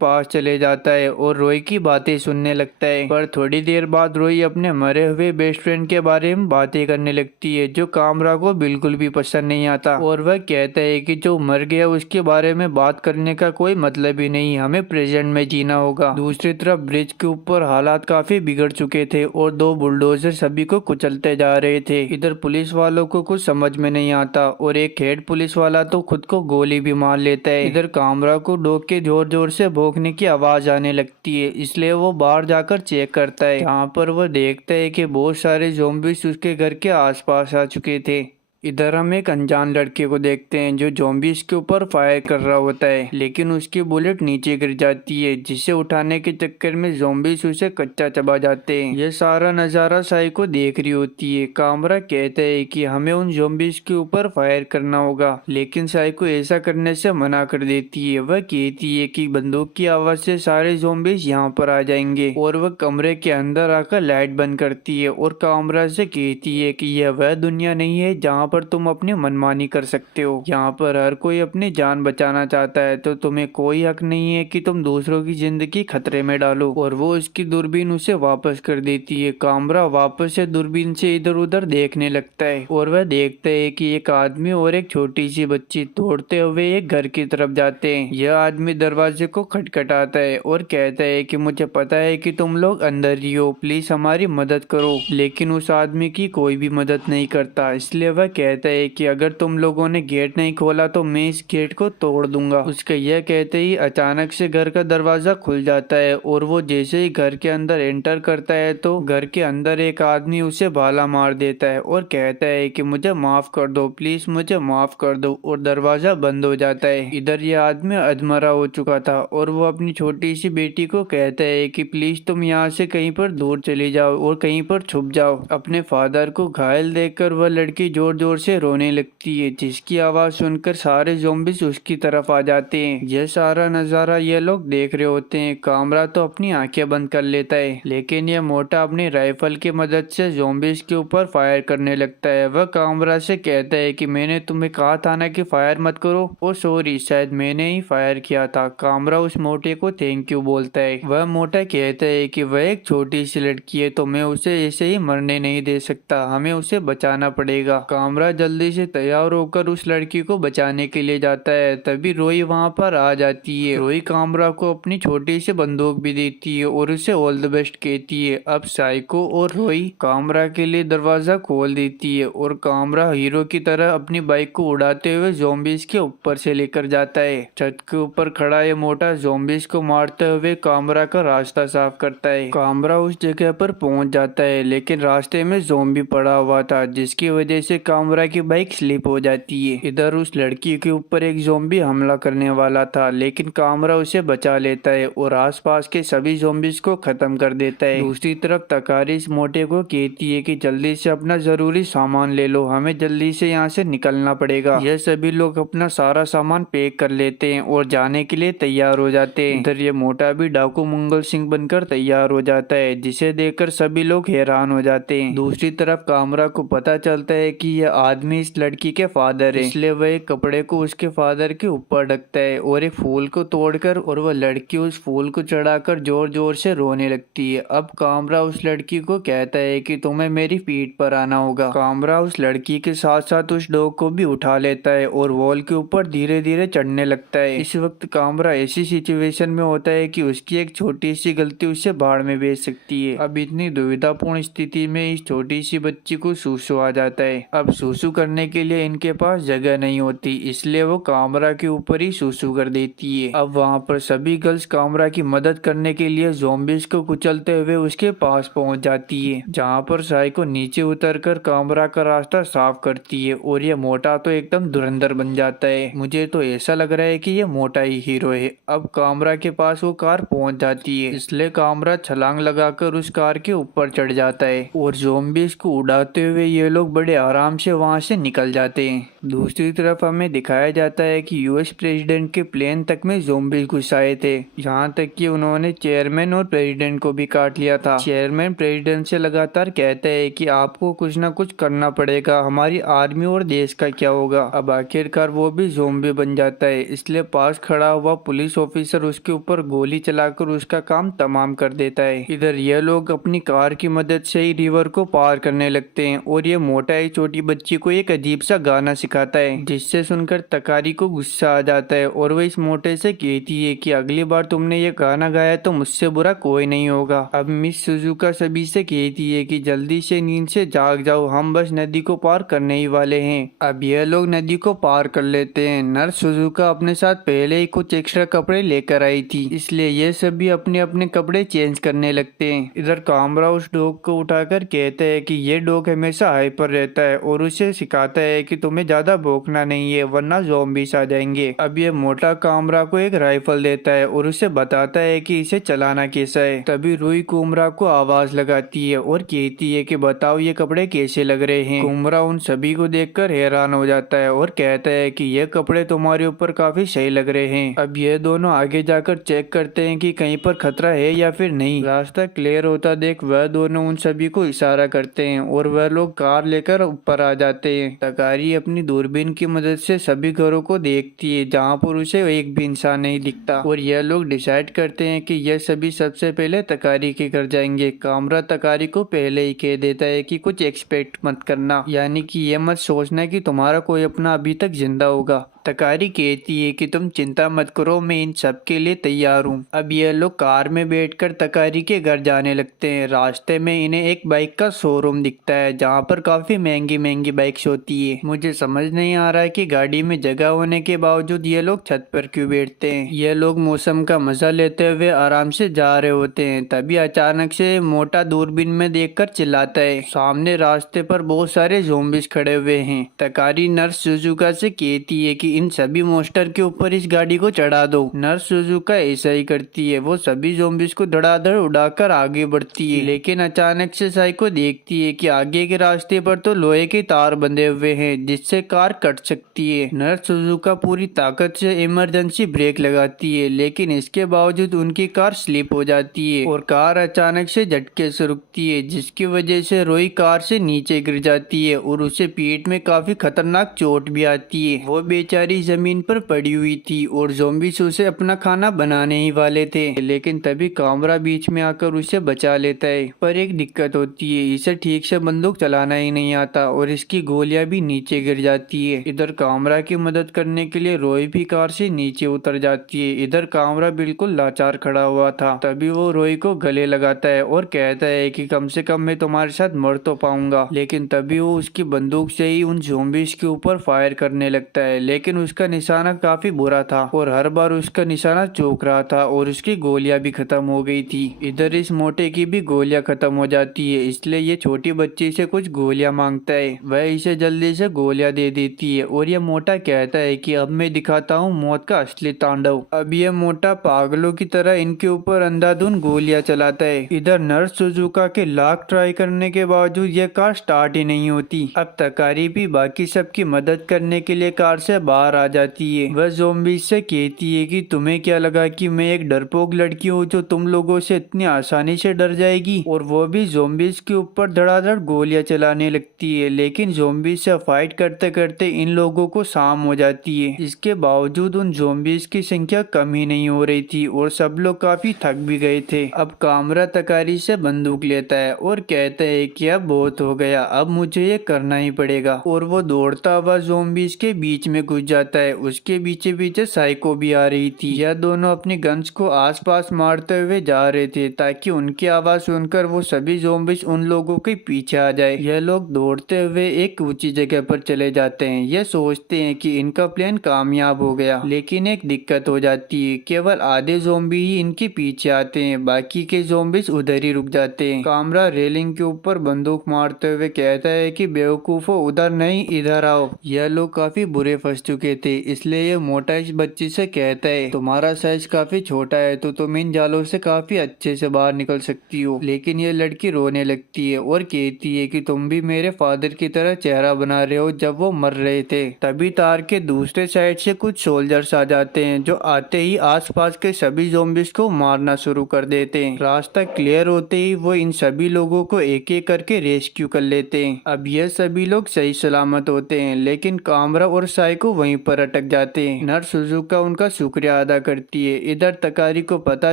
पास चले जाता है और रोई की बातें सुनने लगता है, पर थोड़ी देर बाद रोई अपने मरे हुए बेस्ट फ्रेंड के बारे में बातें करने लगती है जो कामरा को बिल्कुल भी पसंद नहीं आता। और वह कहता है कि जो मर गया उसके बारे में बात करने का कोई मतलब ही नहीं, हमें प्रेजेंट में जीना होगा। दूसरी तरफ ब्रिज के ऊपर हालात काफी बिगड़ चुके थे और दो बुलडोजर सभी को कुचलते जा रहे थे। इधर पुलिस वालों को कुछ समझ में नहीं आता और एक हेड पुलिस वाला तो खुद को गोली भी मार लेता है। इधर कामरा को डॉग के जोर जोर से भौंकने की आवाज आने लगती है, इसलिए वो बाहर जाकर चेक करता है, जहाँ पर वो देखता है कि बहुत सारे ज़ॉम्बीज़ उसके घर के आसपास आ चुके थे। इधर हम एक अनजान लड़के को देखते हैं जो ज़ॉम्बीज़ के ऊपर फायर कर रहा होता है, लेकिन उसकी बुलेट नीचे गिर जाती है, जिसे उठाने के चक्कर में ज़ॉम्बीज़ उसे कच्चा चबा जाते हैं। यह सारा नज़ारा साइको देख रही होती है। कामरा कहता है कि हमें उन ज़ॉम्बीज़ के ऊपर फायर करना होगा, लेकिन साइको ऐसा करने से मना कर देती है। वह कहती है कि बंदूक की आवाज़ से सारे ज़ॉम्बीज़ यहाँ पर आ जाएंगे, और वह कमरे के अंदर आकर लाइट बंद करती है और कामरा से कहती है कि यह वह दुनिया नहीं है जहाँ पर तुम अपनी मनमानी कर सकते हो। यहाँ पर हर कोई अपनी जान बचाना चाहता है, तो तुम्हें कोई हक नहीं है कि तुम दूसरों की जिंदगी खतरे में डालो। और वो उसकी दूरबीन उसे वापस कर देती है। कामरा वापस से दूरबीन से इधर उधर देखने लगता है और वह देखता है कि एक आदमी और एक छोटी सी बच्ची दौड़ते हुए एक घर की तरफ जाते हैं। यह आदमी दरवाजे को खटखटाता है और कहता है कि मुझे पता है कि तुम लोग अंदर ही हो, प्लीज हमारी मदद करो। लेकिन उस आदमी की कोई भी मदद नहीं करता, इसलिए वह कहता है कि अगर तुम लोगों ने गेट नहीं खोला तो मैं इस गेट को तोड़ दूंगा। उसके यह कहते ही अचानक से घर का दरवाजा खुल जाता है और वो जैसे ही घर के अंदर एंटर करता है तो घर के अंदर एक आदमी उसे भाला मार देता है और कहता है कि मुझे माफ कर दो, प्लीज मुझे माफ कर दो, और दरवाजा बंद हो जाता है। इधर यह आदमी अधमरा हो चुका था और वो अपनी छोटी सी बेटी को कहता है कि प्लीज तुम यहाँ से कहीं पर दूर चली जाओ और कहीं पर छुप जाओ। अपने फादर को घायल देखकर वह लड़की जोर जोर से रोने लगती है, जिसकी आवाज सुनकर सारे ज़ॉम्बीज़ उसकी तरफ आ जाते हैं। यह सारा नजारा ये लोग देख रहे होते हैं। कामरा तो अपनी आंखें बंद कर लेता है, लेकिन यह मोटा अपनी राइफल की मदद से ज़ॉम्बीज़ के ऊपर फायर करने लगता है। वह कामरा से कहता है कि मैंने तुम्हें कहा था ना कि फायर मत करो। ओ सॉरी, शायद मैंने ही फायर किया था। कामरा उस मोटे को थैंक यू बोलता है। वह मोटा कहता है कि वह एक छोटी सी लड़की है तो मैं उसे ऐसे ही मरने नहीं दे सकता, हमें उसे बचाना पड़ेगा। कामरा जल्दी से तैयार होकर उस लड़की को बचाने के लिए जाता है। तभी रोई वहाँ पर आ जाती है। रोई कामरा को अपनी छोटी सी बंदूक भी देती है और उसे ऑल द बेस्ट कहती है। अब साइको और रोई कामरा के लिए दरवाजा खोल देती है और कामरा हीरो की तरह अपनी बाइक को उड़ाते हुए ज़ॉम्बीज़ के ऊपर से लेकर जाता है। छत के ऊपर खड़ा ये मोटा ज़ॉम्बीज़ को मारते हुए कामरा का रास्ता साफ करता है। कामरा उस जगह पर पहुंच जाता है, लेकिन रास्ते में ज़ॉम्बी पड़ा हुआ था, जिसकी वजह से कामरा कामरा की बाइक स्लिप हो जाती है। इधर उस लड़की के ऊपर एक ज़ॉम्बी हमला करने वाला था, लेकिन कामरा उसे बचा लेता है और आसपास के सभी ज़ॉम्बीज को खत्म कर देता है। दूसरी तरफ तकारी इस मोटे को कहती है कि जल्दी से अपना जरूरी सामान ले लो, हमें जल्दी से यहाँ से निकलना पड़ेगा। यह सभी लोग अपना सारा सामान पैक कर लेते हैं और जाने के लिए तैयार हो जाते हैं। इधर ये मोटा भी डाकू मंगल सिंह बनकर तैयार हो जाता है, जिसे देखकर सभी लोग हैरान हो जाते हैं। दूसरी तरफ कामरा को पता चलता है कि यह आदमी इस लड़की के फादर है, इसलिए वह एक कपड़े को उसके फादर के ऊपर ढकता है और एक फूल को तोड़कर और वह लड़की उस फूल को चढ़ाकर जोर जोर से रोने लगती है। अब कामरा उस लड़की को कहता है कि तुम्हें मेरी पीठ पर आना होगा। कामरा उस लड़की के साथ साथ उस डॉग को भी उठा लेता है और वॉल के ऊपर धीरे धीरे चढ़ने लगता है। इस वक्त कामरा ऐसी सिचुएशन में होता है कि उसकी एक छोटी सी गलती उसे बाढ़ में भेज सकती है। अब इतनी दुविधापूर्ण स्थिति में इस छोटी सी बच्ची को सूसू आ जाता है। अब सूसू करने के लिए इनके पास जगह नहीं होती, इसलिए वो कामरा के ऊपर ही सूसू कर देती है। अब वहाँ पर सभी गर्ल्स कामरा की मदद करने के लिए ज़ॉम्बीज को कुचलते हुए उसके पास पहुँच जाती है, जहाँ पर साइको नीचे उतरकर कामरा का रास्ता साफ करती है और ये मोटा तो एकदम धुरंधर बन जाता है। मुझे तो ऐसा लग रहा है कि ये मोटा ही हीरो है। अब कामरा के पास वो कार पहुँच जाती है, इसलिए कामरा छलांग लगाकर उस कार के ऊपर चढ़ जाता है और ज़ॉम्बीज को उड़ाते हुए ये लोग बड़े आराम से वहाँ से निकल जाते हैं। दूसरी तरफ हमें दिखाया जाता है कि यूएस प्रेसिडेंट के प्लेन तक में ज़ॉम्बीज घुस आए थे, यहाँ तक कि उन्होंने चेयरमैन और प्रेसिडेंट को भी काट लिया था। चेयरमैन प्रेसिडेंट से लगातार कहता है कि आपको कुछ न कुछ करना पड़ेगा, हमारी आर्मी और देश का क्या होगा। अब आखिरकार वो भी ज़ॉम्बी बन जाता है, इसलिए पास खड़ा हुआ पुलिस ऑफिसर उसके ऊपर गोली चलाकर उसका काम तमाम कर देता है। इधर ये लोग अपनी कार की मदद से ही रिवर को पार करने लगते हैं और ये मोटा ही छोटी बच्ची को एक अजीब सा गाना सिखाता है, जिससे सुनकर तकारी को गुस्सा आ जाता है और वह इस मोटे से कहती है कि अगली बार तुमने ये गाना गाया तो मुझसे बुरा कोई नहीं होगा। अब मिस सुजुका सभी से कहती है कि जल्दी से नींद से जाग जाओ, हम बस नदी को पार करने ही वाले हैं। अब ये लोग नदी को पार कर लेते हैं। नर्स सुजुका अपने साथ पहले ही कुछ एक्स्ट्रा कपड़े लेकर आई थी, इसलिए ये सभी अपने अपने कपड़े चेंज करने लगते हैं। इधर कामरा उस डॉग को उठाकर कहता है कि ये डॉग हमेशा हाइपर रहता है और उसे सिखाता है कि तुम्हें ज्यादा भौंकना नहीं है वरना ज़ॉम्बीज आ जाएंगे। अब ये मोटा कामरा को एक राइफल देता है और उसे बताता है कि इसे चलाना कैसा है। तभी रुई कुमरा को आवाज लगाती है और कहती है कि बताओ ये कपड़े कैसे लग रहे हैं। कुमरा उन सभी को देखकर हैरान हो जाता है और कहता है कि ये कपड़े तुम्हारे ऊपर काफी सही लग रहे हैं। अब ये दोनों आगे जाकर चेक करते हैं कि कहीं पर खतरा है या फिर नहीं। रास्ता क्लियर होता देख वह दोनों उन सभी को इशारा करते हैं और वह लोग कार लेकर ऊपर आ जाते हैं। तकारी अपनी दूरबीन की मदद से सभी घरों को देखती है जहाँ पर उसे एक भी इंसान नहीं दिखता और यह लोग डिसाइड करते हैं कि यह सभी सबसे पहले तकारी के घर जाएंगे। कामरा तकारी को पहले ही कह देता है कि कुछ एक्सपेक्ट मत करना, यानी कि यह मत सोचना कि तुम्हारा कोई अपना अभी तक जिंदा होगा। तकारी कहती है कि तुम चिंता मत करो, मैं इन सब के लिए तैयार हूँ। अब ये लोग कार में बैठकर तकारी के घर जाने लगते हैं। रास्ते में इन्हें एक बाइक का शोरूम दिखता है जहाँ पर काफी महंगी महंगी बाइक्स होती है। मुझे समझ नहीं आ रहा है कि गाड़ी में जगह होने के बावजूद ये लोग छत पर क्यों बैठते हैं। ये लोग मौसम का मजा लेते हुए आराम से जा रहे होते हैं। तभी अचानक से मोटा दूरबीन में देखकर चिल्लाता है, सामने रास्ते पर बहुत सारे ज़ॉम्बीज खड़े हुए हैं। तकारी नर्स सुजुका से कहती है कि इन सभी मोस्टर के ऊपर इस गाड़ी को चढ़ा दो। नर्स सुजुका ऐसा ही करती है, वो सभी ज़ॉम्बीज को धड़ाधड़ उड़ाकर आगे बढ़ती है। लेकिन अचानक से साइको देखती है कि आगे के रास्ते पर तो लोहे के तार बंधे हुए हैं जिससे कार कट सकती है। नर्स सुजुका पूरी ताकत से इमरजेंसी ब्रेक लगाती है, लेकिन इसके बावजूद उनकी कार स्लिप हो जाती है और कार अचानक से झटके से रुकती है, जिसकी वजह से रोई कार से नीचे गिर जाती है और उसे पीठ में काफी खतरनाक चोट भी आती है। वो बेचारी जमीन पर पड़ी हुई थी और ज़ॉम्बीज उसे अपना खाना बनाने ही वाले थे, लेकिन तभी कामरा बीच में आकर उसे बचा लेता है। पर एक दिक्कत होती है, इसे ठीक से बंदूक चलाना ही नहीं आता और इसकी गोलियां भी नीचे गिर जाती है। इधर कामरा की मदद करने के लिए रोई भी कार से नीचे उतर जाती है। इधर कामरा बिल्कुल लाचार खड़ा हुआ था। तभी वो रोई को गले लगाता है और कहता है कि कम से कम मैं तुम्हारे साथ मर तो पाऊंगा। लेकिन तभी वो उसकी बंदूक से ही उन ज़ॉम्बीज के ऊपर फायर करने लगता है, लेकिन लेकिन उसका निशाना काफी बुरा था और हर बार उसका निशाना चूक रहा था और उसकी गोलियां भी खत्म हो गई थी। इधर इस मोटे की भी गोलियां खत्म हो जाती है, इसलिए ये छोटी बच्ची से कुछ गोलियां मांगता है। वह इसे जल्दी से गोलियां दे देती है और ये मोटा कहता है कि अब मैं दिखाता हूँ मौत का असली तांडव। अब ये मोटा पागलों की तरह इनके ऊपर अंधाधुंध गोलियां चलाता है। इधर नर्स सुजुका के लाख ट्राई करने के बावजूद ये कार स्टार्ट ही नहीं होती। अब तकारी भी बाकी सबकी मदद करने के लिए कार से बाहर आ जाती है। वह ज़ॉम्बीज़ से कहती है कि तुम्हें क्या लगा कि मैं एक डरपोक लड़की हूँ जो तुम लोगों से इतनी आसानी से डर जाएगी। और वो भी ज़ॉम्बीज़ के ऊपर धड़ाधड़ गोलियां चलाने लगती है, लेकिन ज़ॉम्बीज़ से फाइट करते करते इन लोगों को शाम हो जाती है। इसके बावजूद उन ज़ॉम्बीज़ की संख्या कम ही नहीं हो रही थी और सब लोग काफी थक भी गए थे। अब कामरा तकारी से बंदूक लेता है और कहता है कि अब बहुत हो गया, अब मुझे ये करना ही पड़ेगा। और वो दौड़ता हुआ ज़ॉम्बीज़ के बीच में घुस जाता है। उसके पीछे पीछे साइको भी आ रही थी। यह दोनों अपनी गन्स को आसपास मारते हुए जा रहे थे ताकि उनकी आवाज सुनकर वो सभी ज़ॉम्बीज़ उन लोगों के पीछे आ जाए। यह लोग दौड़ते हुए एक ऊंची जगह पर चले जाते हैं। यह सोचते हैं कि इनका प्लान कामयाब हो गया, लेकिन एक दिक्कत हो जाती है। केवल आधे ज़ॉम्बी ही इनके पीछे आते हैं, बाकी के ज़ॉम्बीज़ उधर ही रुक जाते हैं। कामरा रेलिंग के ऊपर बंदूक मारते हुए कहता है कि बेवकूफो, उधर नहीं इधर आओ। यह लोग काफी बुरे फंस चुके थे, इसलिए ये मोटा इस बच्ची से कहता है तुम्हारा साइज काफी छोटा है तो तुम इन जालों से काफी अच्छे से बाहर निकल सकती हो। लेकिन ये लड़की रोने लगती है और कहती है कि तुम भी मेरे फादर की तरह चेहरा बना रहे हो जब वो मर रहे थे। तभी तार के दूसरे साइड से कुछ सोल्जर्स आ जाते हैं जो आते ही आसपास के सभी ज़ॉम्बीज़ को मारना शुरू कर देते हैं। रास्ता क्लियर होते ही वो इन सभी लोगों को एक एक करके रेस्क्यू कर लेते हैं। अब यह सभी लोग सही सलामत होते हैं, लेकिन कामरा और साइको वहीं पर अटक जाते हैं। नर्स सुजुका उनका शुक्रिया अदा करती है। इधर तकारी को पता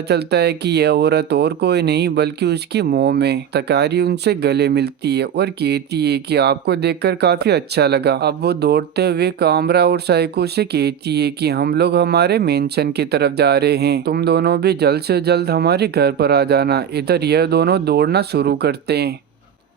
चलता है कि यह औरत और कोई नहीं बल्कि उसकी मोम है। तकारी उनसे गले मिलती है और कहती है कि आपको देखकर काफी अच्छा लगा। अब वो दौड़ते हुए कामरा और साइको से कहती है कि हम लोग हमारे मेंशन की तरफ जा रहे हैं, तुम दोनों भी जल्द से जल्द हमारे घर पर आ जाना। इधर यह दोनों दौड़ना शुरू करते हैं।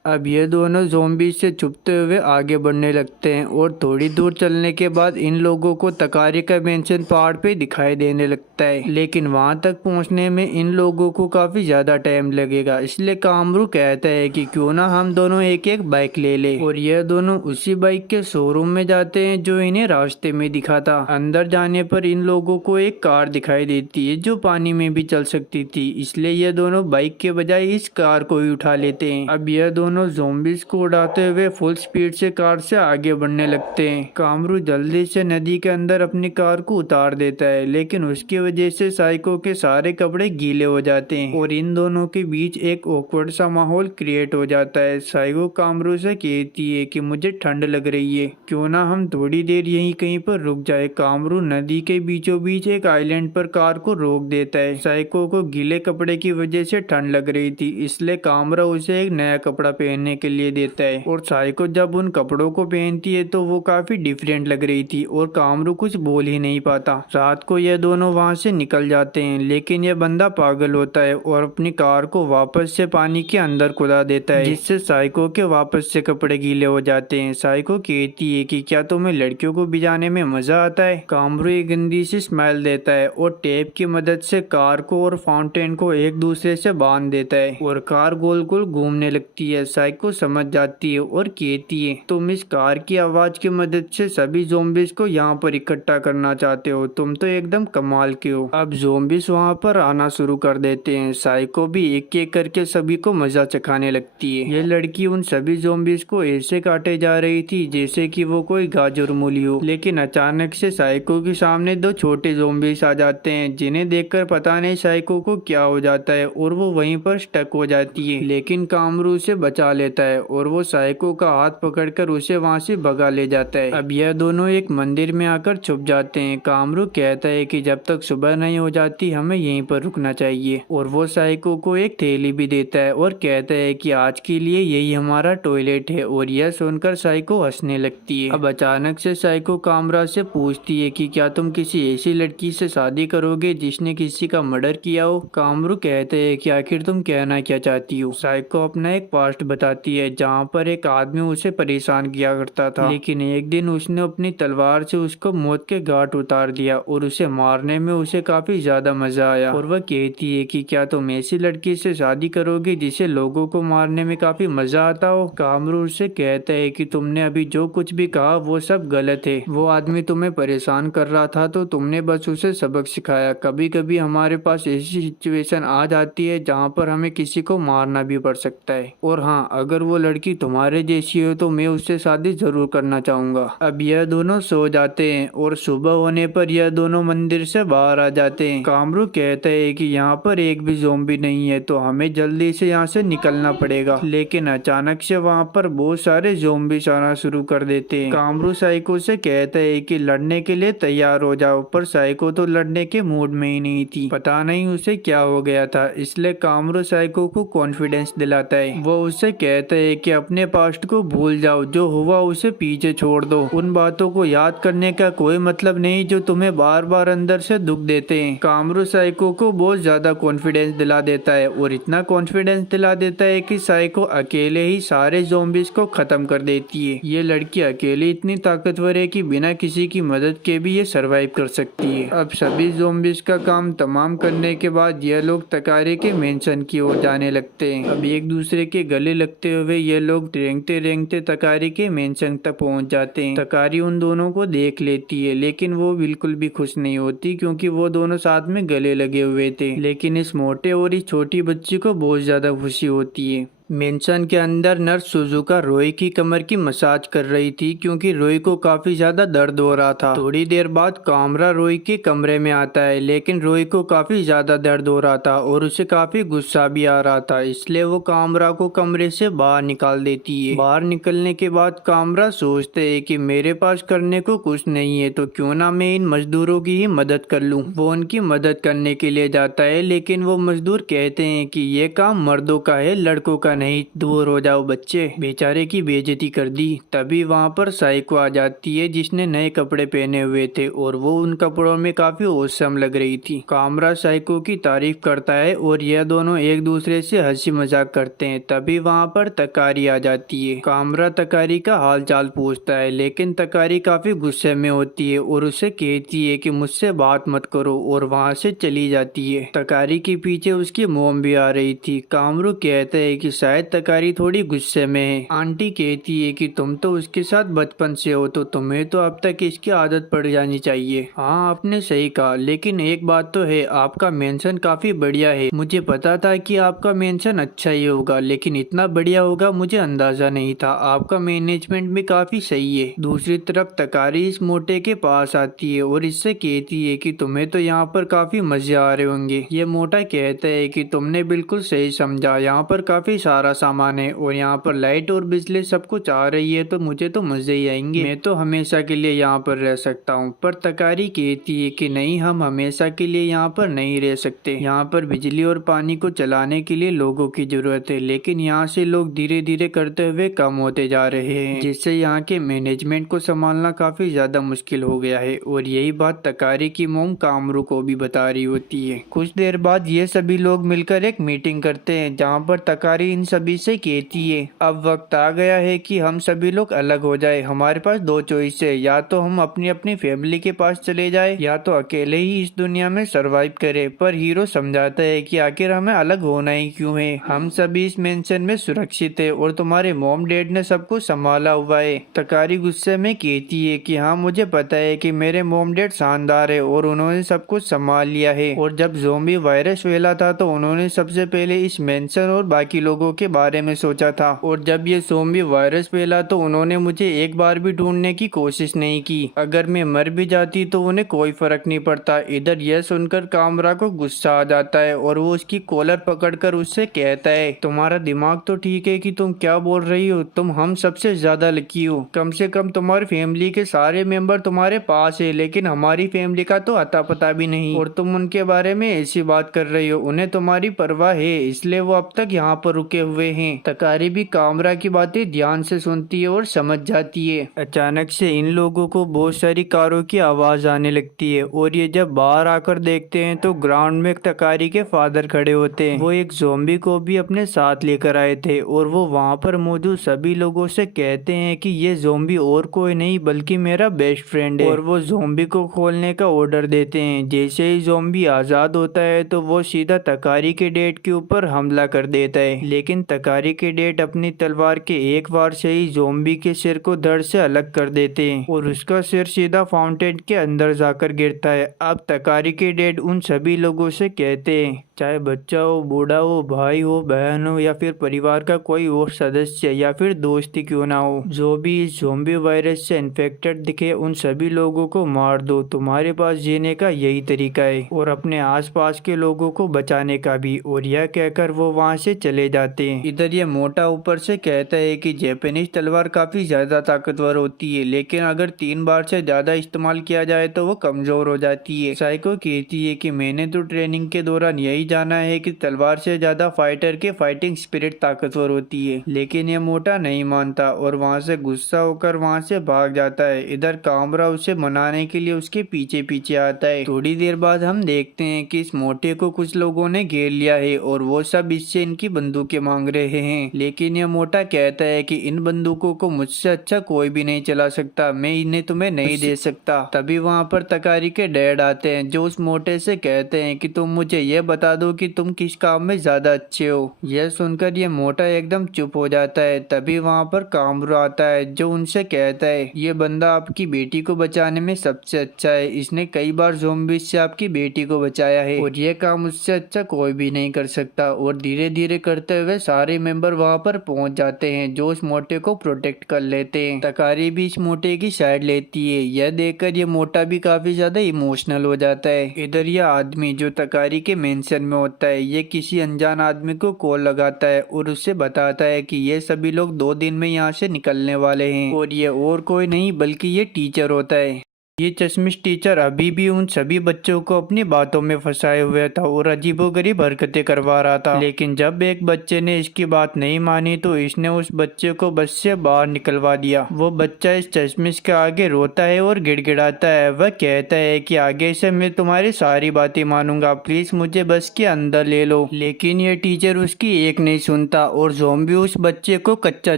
अब ये दोनों ज़ॉम्बी से छुपते हुए आगे बढ़ने लगते हैं और थोड़ी दूर चलने के बाद इन लोगों को तकारी का मेंशन पहाड़ पे दिखाई देने लगता है, लेकिन वहां तक पहुंचने में इन लोगों को काफी ज्यादा टाइम लगेगा। इसलिए कामरू कहता है कि क्यों ना हम दोनों एक एक बाइक ले ले। और ये दोनों उसी बाइक के शोरूम में जाते हैं जो इन्हें रास्ते में दिखा था। अंदर जाने पर इन लोगों को एक कार दिखाई देती है जो पानी में भी चल सकती थी, इसलिए ये दोनों बाइक के बजाय इस कार को ही उठा लेते हैं। अब यह दोनों ज़ॉम्बीज़ को उड़ाते हुए फुल स्पीड से कार से आगे बढ़ने लगते हैं। कामरू जल्दी से नदी के अंदर अपनी कार को उतार देता है, लेकिन उसकी वजह से साइको के सारे कपड़े गीले हो जाते हैं और इन दोनों के बीच एक ऑकवर्ड सा माहौल क्रिएट हो जाता है। साइको कामरू से कहती है कि मुझे ठंड लग रही है, क्यों ना हम थोड़ी देर यहीं कहीं पर रुक जाए। कामरू नदी के बीचों बीच एक आइलैंड पर कार को रोक देता है। साइको को गीले कपड़े की वजह से ठंड लग रही थी, इसलिए कामरा उसे एक नया कपड़ा पहनने के लिए देता है। और साइको जब उन कपड़ों को पहनती है तो वो काफी डिफरेंट लग रही थी और कामरू कुछ बोल ही नहीं पाता। रात को ये दोनों वहाँ से निकल जाते हैं, लेकिन ये बंदा पागल होता है और अपनी कार को वापस से पानी के अंदर कुदा देता है, जिससे साइको के वापस से कपड़े गीले हो जाते हैं। साइको कहती है कि क्या तुम्हें लड़कियों को भिजाने में मजा आता है। कामरू एक गंदी सी स्माइल देता है और टेप की मदद से कार को और फाउंटेन को एक दूसरे से बांध देता है और कार गोल गोल घूमने लगती है। साइको समझ जाती है और कहती है तुम इस कार की आवाज की मदद से सभी ज़ॉम्बीज़ को यहाँ पर इकट्ठा करना चाहते हो, तुम तो एकदम कमाल के हो। अब ज़ॉम्बीज़ वहाँ पर आना शुरू कर देते हैं। साइको भी एक एक करके सभी को मजा चखाने लगती है। ये लड़की उन सभी ज़ॉम्बीज़ को ऐसे काटे जा रही थी जैसे कि वो कोई गाजर मूली हो, लेकिन अचानक से साइको के सामने दो छोटे ज़ॉम्बीज़ आ जाते हैं, जिन्हें देखकर पता नहीं साइको को क्या हो जाता है और वो वहीं पर स्टक हो जाती है। लेकिन कामरू उसे बचा लेता है और वो साइको का हाथ पकड़कर उसे वहाँ से भगा ले जाता है। अब यह दोनों एक मंदिर में आकर छुप जाते हैं। कामरू कहता है कि जब तक सुबह नहीं हो जाती हमें यहीं पर रुकना चाहिए और वो साइको को एक थैली भी देता है और कहता है कि आज के लिए यही हमारा टॉयलेट है। और यह सुनकर साइको हंसने लगती है। अब अचानक से साइको कामरा से पूछती है कि क्या तुम किसी ऐसी लड़की से शादी करोगे जिसने किसी का मर्डर किया हो। कामरू कहते है कि आखिर तुम कहना क्या चाहती हो। साइको अपना एक पास्ट बताती है जहाँ पर एक आदमी उसे परेशान किया करता था, लेकिन एक दिन उसने अपनी तलवार से उसको मौत के घाट उतार दिया और उसे मारने में उसे काफी ज्यादा मजा आया। और वह कहती है कि क्या तुम ऐसी लड़की से शादी करोगे जिसे लोगों को मारने में काफी मजा आता हो। कामरू उससे कहता है कि तुमने अभी जो कुछ भी कहा वो सब गलत है। वो आदमी तुम्हें परेशान कर रहा था तो तुमने बस उसे सबक सिखाया। कभी कभी हमारे पास ऐसी सिचुएशन आ जाती है जहाँ पर हमें किसी को मारना भी पड़ सकता है। और हाँ, अगर वो लड़की तुम्हारे जैसी हो तो मैं उससे शादी जरूर करना चाहूंगा। अब यह दोनों सो जाते हैं और सुबह होने पर यह दोनों मंदिर से बाहर आ जाते हैं। कामरू कहता है कि यहाँ पर एक भी ज़ॉम्बी नहीं है तो हमें जल्दी से यहाँ से निकलना पड़ेगा, लेकिन अचानक से वहाँ पर बहुत सारे ज़ॉम्बीज आना शुरू कर देते हैं। कामरू साइको से कहता है कि लड़ने के लिए तैयार हो जाओ, पर साइको तो लड़ने के मूड में ही नहीं थी। पता नहीं उसे क्या हो गया था, इसलिए कामरू साइको को कॉन्फिडेंस दिलाता है। वो उससे कहता है कि अपने पास्ट को भूल जाओ, जो हुआ उसे पीछे छोड़ दो। उन बातों को याद करने का कोई मतलब नहीं जो तुम्हें बार बार अंदर से दुख देते हैं। कामरू साइको को बहुत ज्यादा कॉन्फिडेंस दिला देता है और इतना कॉन्फिडेंस दिला देता है कि साइको अकेले ही सारे ज़ॉम्बीज को खत्म कर देती है। ये लड़की अकेली इतनी ताकतवर है कि बिना किसी की मदद के भी ये सरवाइव कर सकती है। अब सभी ज़ॉम्बीज का काम तमाम करने के बाद ये लोग तकारी के मेंशन की ओर जाने लगते हैं। अब एक दूसरे के गले लगते हुए ये लोग रेंगते रेंगते तकारी के मेंशन तक पहुंच जाते हैं। तकारी उन दोनों को देख लेती है, लेकिन वो बिल्कुल भी खुश नहीं होती क्योंकि वो दोनों साथ में गले लगे हुए थे। लेकिन इस मोटे और इस छोटी बच्ची को बहुत ज्यादा खुशी होती है। मेंशन के अंदर नर्स सुजुका रोई की कमर की मसाज कर रही थी क्योंकि रोई को काफी ज्यादा दर्द हो रहा था। थोड़ी देर बाद कामरा रोई के कमरे में आता है, लेकिन रोई को काफी ज्यादा दर्द हो रहा था और उसे काफी गुस्सा भी आ रहा था, इसलिए वो कामरा को कमरे से बाहर निकाल देती है। बाहर निकलने के बाद कामरा सोचते है कि मेरे पास करने को कुछ नहीं है तो क्यों ना मैं इन मजदूरों की ही मदद कर लूं। वो उनकी मदद करने के लिए जाता है, लेकिन वो मजदूर कहते हैं कि ये काम मर्दों का है, लड़कों का नहीं, दूर हो जाओ बच्चे। बेचारे की बेइज्जती कर दी। तभी वहाँ पर साइको आ जाती है जिसने नए कपड़े पहने हुए थे और वो उन कपड़ों में काफी औसम लग रही थी। कामरा साइको की तारीफ करता है और यह दोनों एक दूसरे से हंसी मजाक करते हैं। तभी वहाँ पर तकारी आ जाती है। कामरा तकारी का हाल चाल पूछता है, लेकिन तकारी काफी गुस्से में होती है और उसे कहती है कि मुझसे बात मत करो और वहाँ से चली जाती है। तकारी के पीछे उसकी मोम भी आ रही थी। कामरू कहता है कि शायद तकारी थोड़ी गुस्से में है। आंटी कहती है कि तुम तो उसके साथ बचपन से हो तो तुम्हें तो अब तक इसकी आदत पड़ जानी चाहिए। हाँ, आपने सही कहा, लेकिन एक बात तो है, आपका मेंशन काफी बढ़िया है। मुझे पता था कि आपका मेंशन अच्छा ही होगा, लेकिन इतना बढ़िया होगा मुझे अंदाजा नहीं था। आपका मैनेजमेंट भी काफी सही है। दूसरी तरफ तकारी इस मोटे के पास आती है और इससे कहती है कि तुम्हें तो यहाँ पर काफी मजे आ रहे होंगे। ये मोटा कहता है कि तुमने बिल्कुल सही समझा, यहाँ पर काफी सारा सामान है और यहाँ पर लाइट और बिजली सब कुछ आ रही है तो मुझे तो मजे ही आएंगे। मैं तो हमेशा के लिए यहाँ पर रह सकता हूँ। पर तकारी कहती है कि नहीं, हम हमेशा के लिए यहाँ पर नहीं रह सकते। यहाँ पर बिजली और पानी को चलाने के लिए लोगों की जरूरत है, लेकिन यहाँ से लोग धीरे धीरे करते हुए कम होते जा रहे हैं, जिससे यहाँ के मैनेजमेंट को संभालना काफी ज्यादा मुश्किल हो गया है। और यही बात तकारी की मोम कामरू को भी बता रही होती है। कुछ देर बाद ये सभी लोग मिलकर एक मीटिंग करते हैं जहाँ पर तकारी इन सभी से कहती है अब वक्त आ गया है कि हम सभी लोग अलग हो जाए। हमारे पास दो चॉइस है, या तो हम अपनी अपनी फैमिली के पास चले जाए या तो अकेले ही इस दुनिया में सरवाइव करें। पर हीरो समझाता है कि आखिर हमें अलग होना ही क्यों है, हम सभी इस मेंशन में सुरक्षित है और तुम्हारे मॉम डैड ने सब कुछ संभाला हुआ है। तकारी गुस्से में कहती है कि हाँ, मुझे पता है कि मेरे मॉम डैड शानदार है और उन्होंने सब कुछ संभाल लिया है, और जब ज़ोंबी वायरस फैला था तो उन्होंने सबसे पहले इस मेंशन और बाकी लोगों के बारे में सोचा था, और जब ये ज़ोंबी वायरस फैला तो उन्होंने मुझे एक बार भी ढूंढने की कोशिश नहीं की। अगर मैं मर भी जाती तो उन्हें कोई फर्क नहीं पड़ता। इधर यह सुनकर कामरा को गुस्सा आ जाता है और वो उसकी कॉलर पकड़कर उससे कहता है तुम्हारा दिमाग तो ठीक है कि तुम क्या बोल रही हो, तुम हम सबसे ज्यादा लकी हो। कम से कम तुम्हारी फैमिली के सारे मेंबर तुम्हारे पास है, लेकिन हमारी फैमिली का तो अता पता भी नहीं, और तुम उनके बारे में ऐसी बात कर रही हो। उन्हें तुम्हारी परवाह है, इसलिए वो अब तक यहाँ पर रुके हुए हैं। तकारी भी कामरा की बातें ध्यान से सुनती है और समझ जाती है। अचानक से इन लोगों को बहुत सारी कारों की आवाज आने लगती है और ये जब बाहर आकर देखते हैं तो ग्राउंड में तकारी के फादर खड़े होते हैं। वो एक ज़ॉम्बी को भी अपने साथ लेकर आए थे और वो वहाँ पर मौजूद सभी लोगों से कहते हैं कि ये ज़ॉम्बी और कोई नहीं बल्कि मेरा बेस्ट फ्रेंड है और वो ज़ॉम्बी को खोलने का ऑर्डर देते हैं। जैसे ही ज़ॉम्बी आज़ाद होता है तो वो सीधा तकारी के डैड के ऊपर हमला कर देता है, लेकिन तकारी के डैड अपनी तलवार के एक वार से ही ज़ॉम्बी के सिर को धड़ से अलग कर देते हैं और उसका सिर सीधा फाउंटेन के अंदर जाकर गिरता है। अब तकारी के डैड उन सभी लोगों से कहते हैं, चाहे बच्चा हो, बूढ़ा हो, भाई हो, बहन हो या फिर परिवार का कोई और सदस्य या फिर दोस्त ही क्यों ना हो, जो भी इस ज़ॉम्बी वायरस से इन्फेक्टेड दिखे उन सभी लोगों को मार दो। तुम्हारे पास जीने का यही तरीका है और अपने आसपास के लोगों को बचाने का भी। और यह कहकर वो वहाँ से चले जाते हैं। इधर ये मोटा ऊपर से कहता है कि जापानीज तलवार काफी ज्यादा ताकतवर होती है, लेकिन अगर 3 बार से ज्यादा इस्तेमाल किया जाए तो वो कमजोर हो जाती है। साइको कहती है कि मैंने तो ट्रेनिंग के दौरान यही जाना है कि तलवार से ज्यादा फाइटर के फाइटिंग स्पिरिट ताकतवर होती है, लेकिन ये मोटा नहीं मानता और वहाँ से गुस्सा होकर वहाँ से भाग जाता है। इधर कामरा उसे मनाने के लिए उसके पीछे पीछे आता है। थोड़ी देर बाद हम देखते हैं कि इस मोटे को कुछ लोगों ने घेर लिया है और वो सब इससे इनकी बंदूकें मांग रहे हैं, लेकिन यह मोटा कहता है कि इन बंदूकों को मुझसे अच्छा कोई भी नहीं चला सकता, मैं इन्हें तुम्हें नहीं दे सकता। तभी वहाँ पर तकारी के डैड आते हैं जो उस मोटे से कहते हैं कि तुम मुझे यह बता दो कि तुम किस काम में ज्यादा अच्छे हो। यह सुनकर ये मोटा एकदम चुप हो जाता है। तभी वहाँ पर कामरू आता है जो उनसे कहता है, ये बंदा आपकी बेटी को बचाने में सबसे अच्छा है, इसने कई बार ज़ॉम्बीज़ से आपकी बेटी को बचाया है और ये काम उससे अच्छा कोई भी नहीं कर सकता। और धीरे धीरे करते हुए सारे मेंबर वहाँ पर पहुँच जाते हैं जो उस मोटे को प्रोटेक्ट कर लेते हैं। तकारी भी इस मोटे की साइड लेती है। यह देखकर ये मोटा भी काफी ज्यादा इमोशनल हो जाता है। इधर यह आदमी जो तकारी के मेंशन में होता है ये किसी अनजान आदमी को कॉल लगाता है और उससे बताता है कि ये सभी लोग 2 दिन में यहाँ से निकलने वाले हैं और ये और कोई नहीं बल्कि ये टीचर होता है। ये चश्मिश टीचर अभी भी उन सभी बच्चों को अपनी बातों में फंसाए हुए था और अजीबोगरीब हरकतें करवा रहा था, लेकिन जब एक बच्चे ने इसकी बात नहीं मानी तो इसने उस बच्चे को बस से बाहर निकलवा दिया। वो बच्चा इस चश्मिश के आगे रोता है और गिड़गिड़ाता है। वह कहता है कि आगे से मैं तुम्हारी सारी बातें मानूंगा, प्लीज मुझे बस के अंदर ले लो। लेकिन ये टीचर उसकी एक नहीं सुनता और ज़ॉम्बी उस बच्चे को कच्चा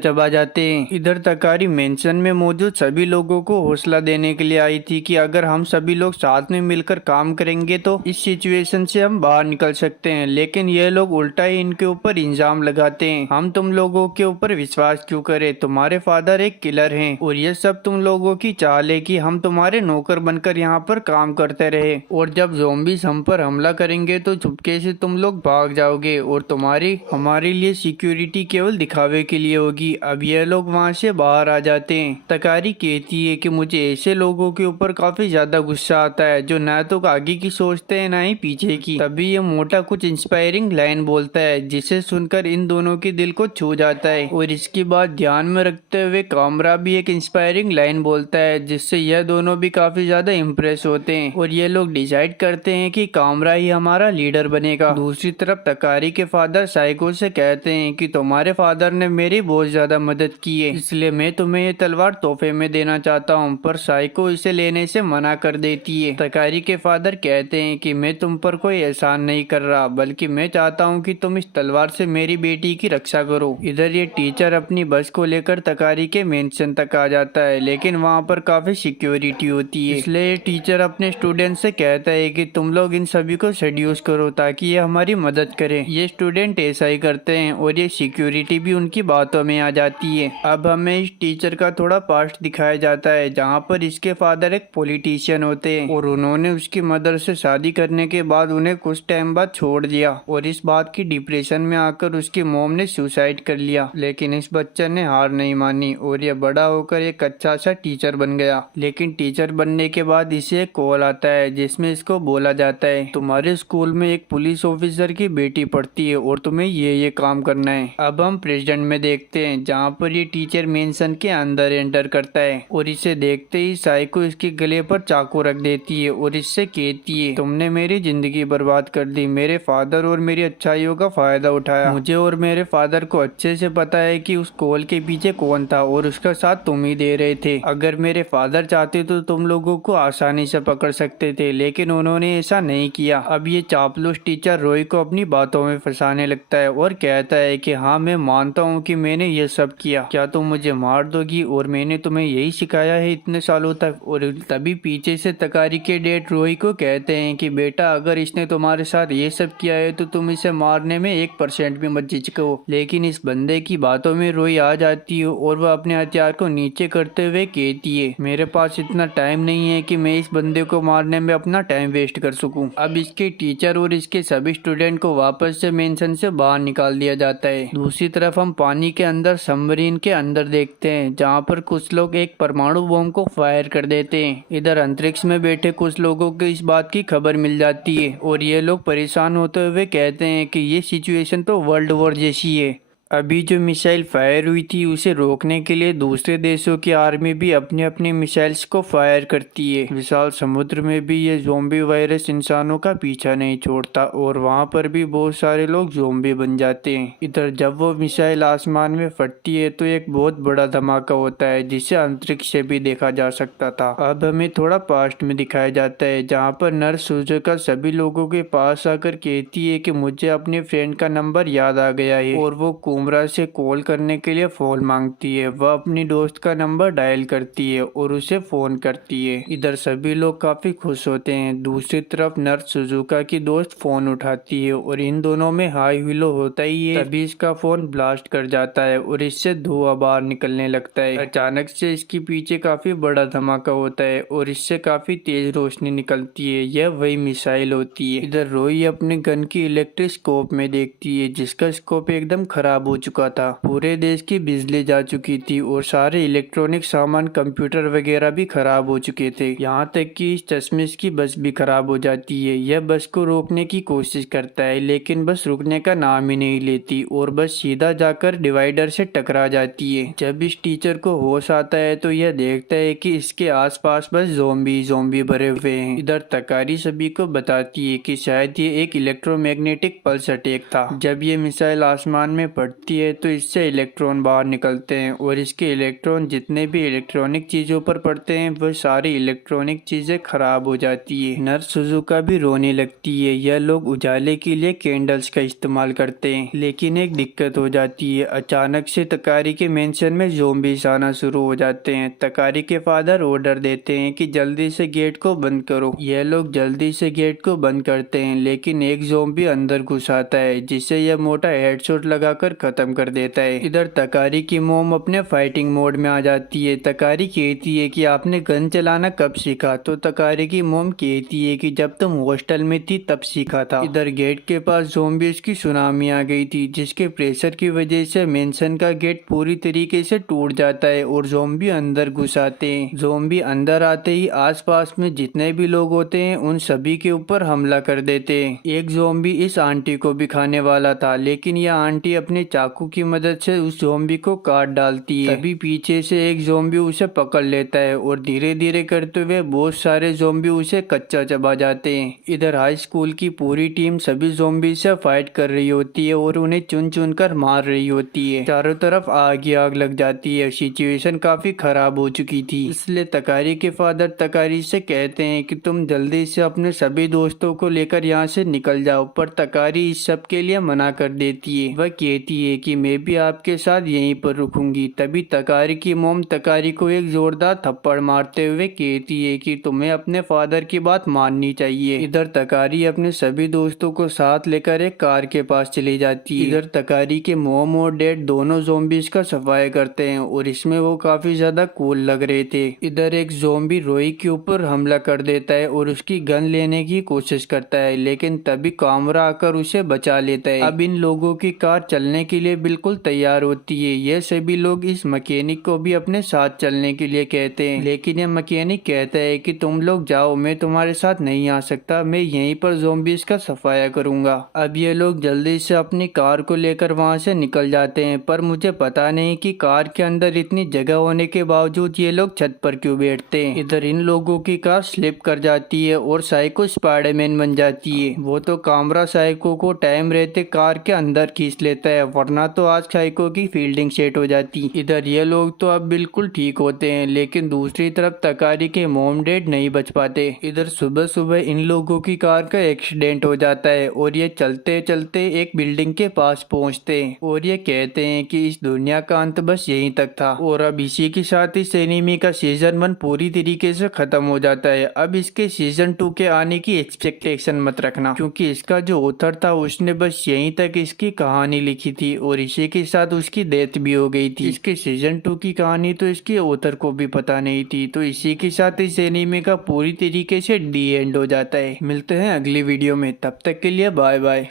चबा जाते हैं। इधर तकारी मेंशन में मौजूद सभी लोगों को हौसला देने के लिए आई थी कि अगर हम सभी लोग साथ में मिलकर काम करेंगे तो इस सिचुएशन से हम बाहर निकल सकते हैं, लेकिन ये लोग उल्टा ही इनके ऊपर इल्जाम लगाते हैं। हम तुम लोगों के ऊपर विश्वास क्यों करें, तुम्हारे फादर एक किलर हैं और ये सब तुम लोगों की चाल है कि हम तुम्हारे नौकर बनकर यहाँ पर काम करते रहे और जब ज़ॉम्बीज़ हम पर हमला करेंगे तो चुपके से तुम लोग भाग जाओगे और तुम्हारी हमारे लिए सिक्योरिटी केवल दिखावे के लिए होगी। अब ये लोग वहाँ से बाहर आ जाते हैं। तकारी कहती है कि मुझे ऐसे लोगों के ऊपर काफी ज्यादा गुस्सा आता है जो ना तो आगे की सोचते हैं ना ही पीछे की। तभी ये मोटा कुछ इंस्पायरिंग लाइन बोलता है जिसे सुनकर इन दोनों के दिल को छू जाता है और इसकी बात ध्यान में रखते हुए कामरा भी एक इंस्पायरिंग लाइन बोलता है जिससे यह दोनों भी काफी ज्यादा इम्प्रेस होते हैं और ये लोग डिसाइड करते हैं कि कामरा ही हमारा लीडर बनेगा। दूसरी तरफ तकारी के फादर साइको से कहते हैं कि तुम्हारे फादर ने मेरी बहुत ज्यादा मदद की है, इसलिए मैं तुम्हें ये तलवार तोहफे में देना चाहता हूँ, पर साइको इसे लेने से मना कर देती है। तकारी के फादर कहते हैं कि मैं तुम पर कोई एहसान नहीं कर रहा, बल्कि मैं चाहता हूँ कि तुम इस तलवार से मेरी बेटी की रक्षा करो। इधर ये टीचर अपनी बस को लेकर तकारी के मेंशन तक आ जाता है, लेकिन वहाँ पर काफी सिक्योरिटी होती है, इसलिए ये टीचर अपने स्टूडेंट से कहता है कि तुम लोग इन सभी को सेड्यूस करो ताकि ये हमारी मदद करे। ये स्टूडेंट ऐसा ही करते हैं और ये सिक्योरिटी भी उनकी बातों में आ जाती है। अब हमें इस टीचर का थोड़ा पास्ट दिखाया जाता है जहाँ पर इसके फादर एक पॉलिटिशियन होते हैं और उन्होंने उसकी मदर से शादी करने के बाद उन्हें कुछ टाइम बाद छोड़ दिया और इस बात की डिप्रेशन में आकर उसकी मॉम ने सुसाइड कर लिया, लेकिन इस बच्चे ने हार नहीं मानी और ये बड़ा होकर एक अच्छा सा टीचर बन गया। लेकिन टीचर बनने के बाद इसे एक कॉल आता है जिसमें इसको बोला जाता है तुम्हारे स्कूल में एक पुलिस ऑफिसर की बेटी पढ़ती है और तुम्हें ये काम करना है। अब हम प्रेजेंट में देखते हैं जहाँ पर ये टीचर मेंशन के अंदर एंटर करता है और इसे देखते ही साइको इसके इसके गले पर चाकू रख देती है और इससे कहती है, तुमने मेरी जिंदगी बर्बाद कर दी, मेरे फादर और मेरी अच्छाइयों का फायदा उठाया। मुझे और मेरे फादर को अच्छे से पता है कि उस कॉल के पीछे कौन था और उसका साथ तुम ही दे रहे थे। अगर मेरे फादर चाहते तो तुम लोगों को आसानी से पकड़ सकते थे, लेकिन उन्होंने ऐसा नहीं किया। अब ये चापलूस टीचर रॉय को अपनी बातों में फंसाने लगता है और कहता है कि हाँ, मैं मानता हूँ कि मैंने ये सब किया, क्या तुम मुझे मार दोगी? और मैंने तुम्हें यही सिखाया है इतने सालों तक। और तभी पीछे से तकारी के डैड रॉय को कहते हैं कि बेटा, अगर इसने तुम्हारे साथ ये सब किया है तो तुम इसे मारने में 1% भी मत झिझको। लेकिन इस बंदे की बातों में रॉय आ जाती है और वह अपने हथियार को नीचे करते हुए कहती है, मेरे पास इतना टाइम नहीं है कि मैं इस बंदे को मारने में अपना टाइम वेस्ट कर सकूं। अब इसके टीचर और इसके सभी स्टूडेंट को वापस से मेंशन से बाहर निकाल दिया जाता है। दूसरी तरफ हम पानी के अंदर सबमरीन के अंदर देखते हैं, जहाँ पर कुछ लोग एक परमाणु बम को फायर कर देते हैं। इधर अंतरिक्ष में बैठे कुछ लोगों को इस बात की खबर मिल जाती है और ये लोग परेशान होते हुए कहते हैं कि ये सिचुएशन तो वर्ल्ड वॉर जैसी है। अभी जो मिसाइल फायर हुई थी उसे रोकने के लिए दूसरे देशों की आर्मी भी अपनी अपनी मिसाइल्स को फायर करती है। विशाल समुद्र में भी ये ज़ोंबी वायरस इंसानों का पीछा नहीं छोड़ता और वहाँ पर भी बहुत सारे लोग ज़ोंबी बन जाते हैं। इधर जब वो मिसाइल आसमान में फटती है तो एक बहुत बड़ा धमाका होता है, जिसे अंतरिक्ष से भी देखा जा सकता था। अब हमें थोड़ा पास्ट में दिखाया जाता है, जहाँ पर नर्स सुजुका सभी लोगों के पास आकर कहती है कि मुझे अपने फ्रेंड का नंबर याद आ गया है, और वो कुमरा से कॉल करने के लिए फोन मांगती है। वह अपनी दोस्त का नंबर डायल करती है और उसे फोन करती है। इधर सभी लोग काफी खुश होते हैं। दूसरी तरफ नर्स सुजुका की दोस्त फोन उठाती है और इन दोनों में हाई हिलो होता ही है। तभी इसका फोन ब्लास्ट कर जाता है और इससे धुआं बाहर निकलने लगता है। अचानक से इसके पीछे काफी बड़ा धमाका होता है और इससे काफी तेज रोशनी निकलती है। यह वही मिसाइल होती है। इधर रोई अपने गन की इलेक्ट्रिक स्कोप में देखती है, जिसका स्कोप एकदम खराब हो चुका था। पूरे देश की बिजली जा चुकी थी और सारे इलेक्ट्रॉनिक सामान, कंप्यूटर वगैरह भी खराब हो चुके थे। यहाँ तक कि इस चश्मिश की बस भी खराब हो जाती है। यह बस को रोकने की कोशिश करता है, लेकिन बस रुकने का नाम ही नहीं लेती और बस सीधा जाकर डिवाइडर से टकरा जाती है। जब इस टीचर को होश आता है तो यह देखता है कि इसके आसपास बस ज़ोंबी भरे हुए हैं। इधर तकारी सभी को बताती है कि शायद ये एक इलेक्ट्रोमैग्नेटिक पल्स अटैक था। जब ये मिसाइल आसमान में पड़ती है तो इससे इलेक्ट्रॉन बाहर निकलते हैं और इसके इलेक्ट्रॉन जितने भी इलेक्ट्रॉनिक चीजों पर पड़ते हैं वह सारी इलेक्ट्रॉनिक चीजें खराब हो जाती है। नर्स सुजुका भी रोने लगती है। यह लोग उजाले के लिए कैंडल्स का इस्तेमाल करते हैं, लेकिन एक दिक्कत हो जाती है। अचानक से तकारी के मेंशन में ज़ोंबीज आना शुरू हो जाते हैं। तकारी के फादर ऑर्डर देते हैं कि जल्दी से गेट को बंद करो। यह लोग जल्दी से गेट को बंद करते हैं, लेकिन एक ज़ोंबी अंदर घुस आता है, जिसे यह मोटा हेडशॉट लगाकर खत्म कर देता है। इधर तकारी की मोम अपने फाइटिंग मोड में आ जाती है। तकारी कहती है कि आपने गन चलाना कब सीखा? तो तकारी की मोम कहती है कि जब तुम हॉस्टल में थी तब सीखा था। इधर गेट के पास ज़ोंबीज की सुनामी आ गई थी, जिसके प्रेशर की वजह से मेंशन का गेट पूरी तरीके से टूट जाता है और ज़ोंबी अंदर घुस आते हैं। ज़ोंबी अंदर आते ही आसपास में जितने भी लोग होते हैं उन सभी के ऊपर हमला कर देते हैं। एक ज़ोंबी इस आंटी को भी खाने वाला था, लेकिन यह आंटी अपने चाकू की मदद से उस ज़ोंबी को काट डालती है। तभी पीछे से एक ज़ोंबी उसे पकड़ लेता है और धीरे धीरे करते हुए बहुत सारे ज़ोंबी उसे कच्चा चबा जाते हैं। इधर हाई स्कूल की पूरी टीम सभी ज़ोंबी से फाइट कर रही होती है और उन्हें चुन चुन कर मार रही होती है। चारों तरफ आग ही आग लग जाती है। सिचुएशन काफी खराब हो चुकी थी, इसलिए तकारी के फादर तकारी से कहते हैं कि तुम जल्दी से अपने सभी दोस्तों को लेकर यहाँ से निकल जाओ, पर तकारी इस सब के लिए मना कर देती है। वह कहती है कि मैं भी आपके साथ यहीं पर रुकूंगी। तभी तकारी की मोम तकारी को एक जोरदार थप्पड़ मारते हुए कहती है कि तुम्हें अपने फादर की बात माननी चाहिए। इधर तकारी अपने सभी दोस्तों को साथ लेकर एक कार के पास चली जाती है। इधर तकारी के मोम और डैड दोनों ज़ोंबीज का सफाई करते हैं और इसमें वो काफी ज्यादा कूल लग रहे थे। इधर एक ज़ोंबी रोई के ऊपर हमला कर देता है और उसकी गन लेने की कोशिश करता है, लेकिन तभी कामरा आकर उसे बचा लेता है। अब इन लोगों की कार चलने के लिए बिल्कुल तैयार होती है। ये सभी लोग इस मैकेनिक को भी अपने साथ चलने के लिए कहते हैं, लेकिन ये मैकेनिक कहता है कि तुम लोग जाओ, मैं तुम्हारे साथ नहीं आ सकता, मैं यहीं पर ज़ॉम्बीज़ का सफाया करूंगा। अब ये लोग जल्दी से अपनी कार को लेकर वहां से निकल जाते हैं, पर मुझे पता नहीं कि कार के अंदर इतनी जगह होने के बावजूद ये लोग छत पर क्यों बैठते हैं। इधर इन लोगों की कार स्लिप कर जाती है और साइको स्पाइडरमैन बन जाती है। वो तो कामरा साइको को टाइम रहते कार के अंदर खींच लेता है, वरना तो आज साइको की फील्डिंग सेट हो जाती। इधर ये लोग तो अब बिल्कुल ठीक होते हैं, लेकिन दूसरी तरफ तकारी के मॉम डैड नहीं बच पाते। इधर सुबह सुबह इन लोगों की कार का एक्सीडेंट हो जाता है और ये चलते चलते एक बिल्डिंग के पास पहुंचते हैं और ये कहते हैं कि इस दुनिया का अंत बस यहीं तक था। और अब इसी के साथ इस एनीमे का सीजन 1 पूरी तरीके से खत्म हो जाता है। अब इसके सीजन 2 के आने की एक्सपेक्टेशन मत रखना, क्योंकि इसका जो ऑथर था उसने बस यहीं तक इसकी कहानी लिखी थी और इसी के साथ उसकी डेथ भी हो गई थी। इसके सीजन 2 की कहानी तो इसके ऑथर को भी पता नहीं थी। तो इसी के साथ इस एनीमे का पूरी तरीके से डी एंड हो जाता है। मिलते हैं अगली वीडियो में, तब तक के लिए बाय बाय।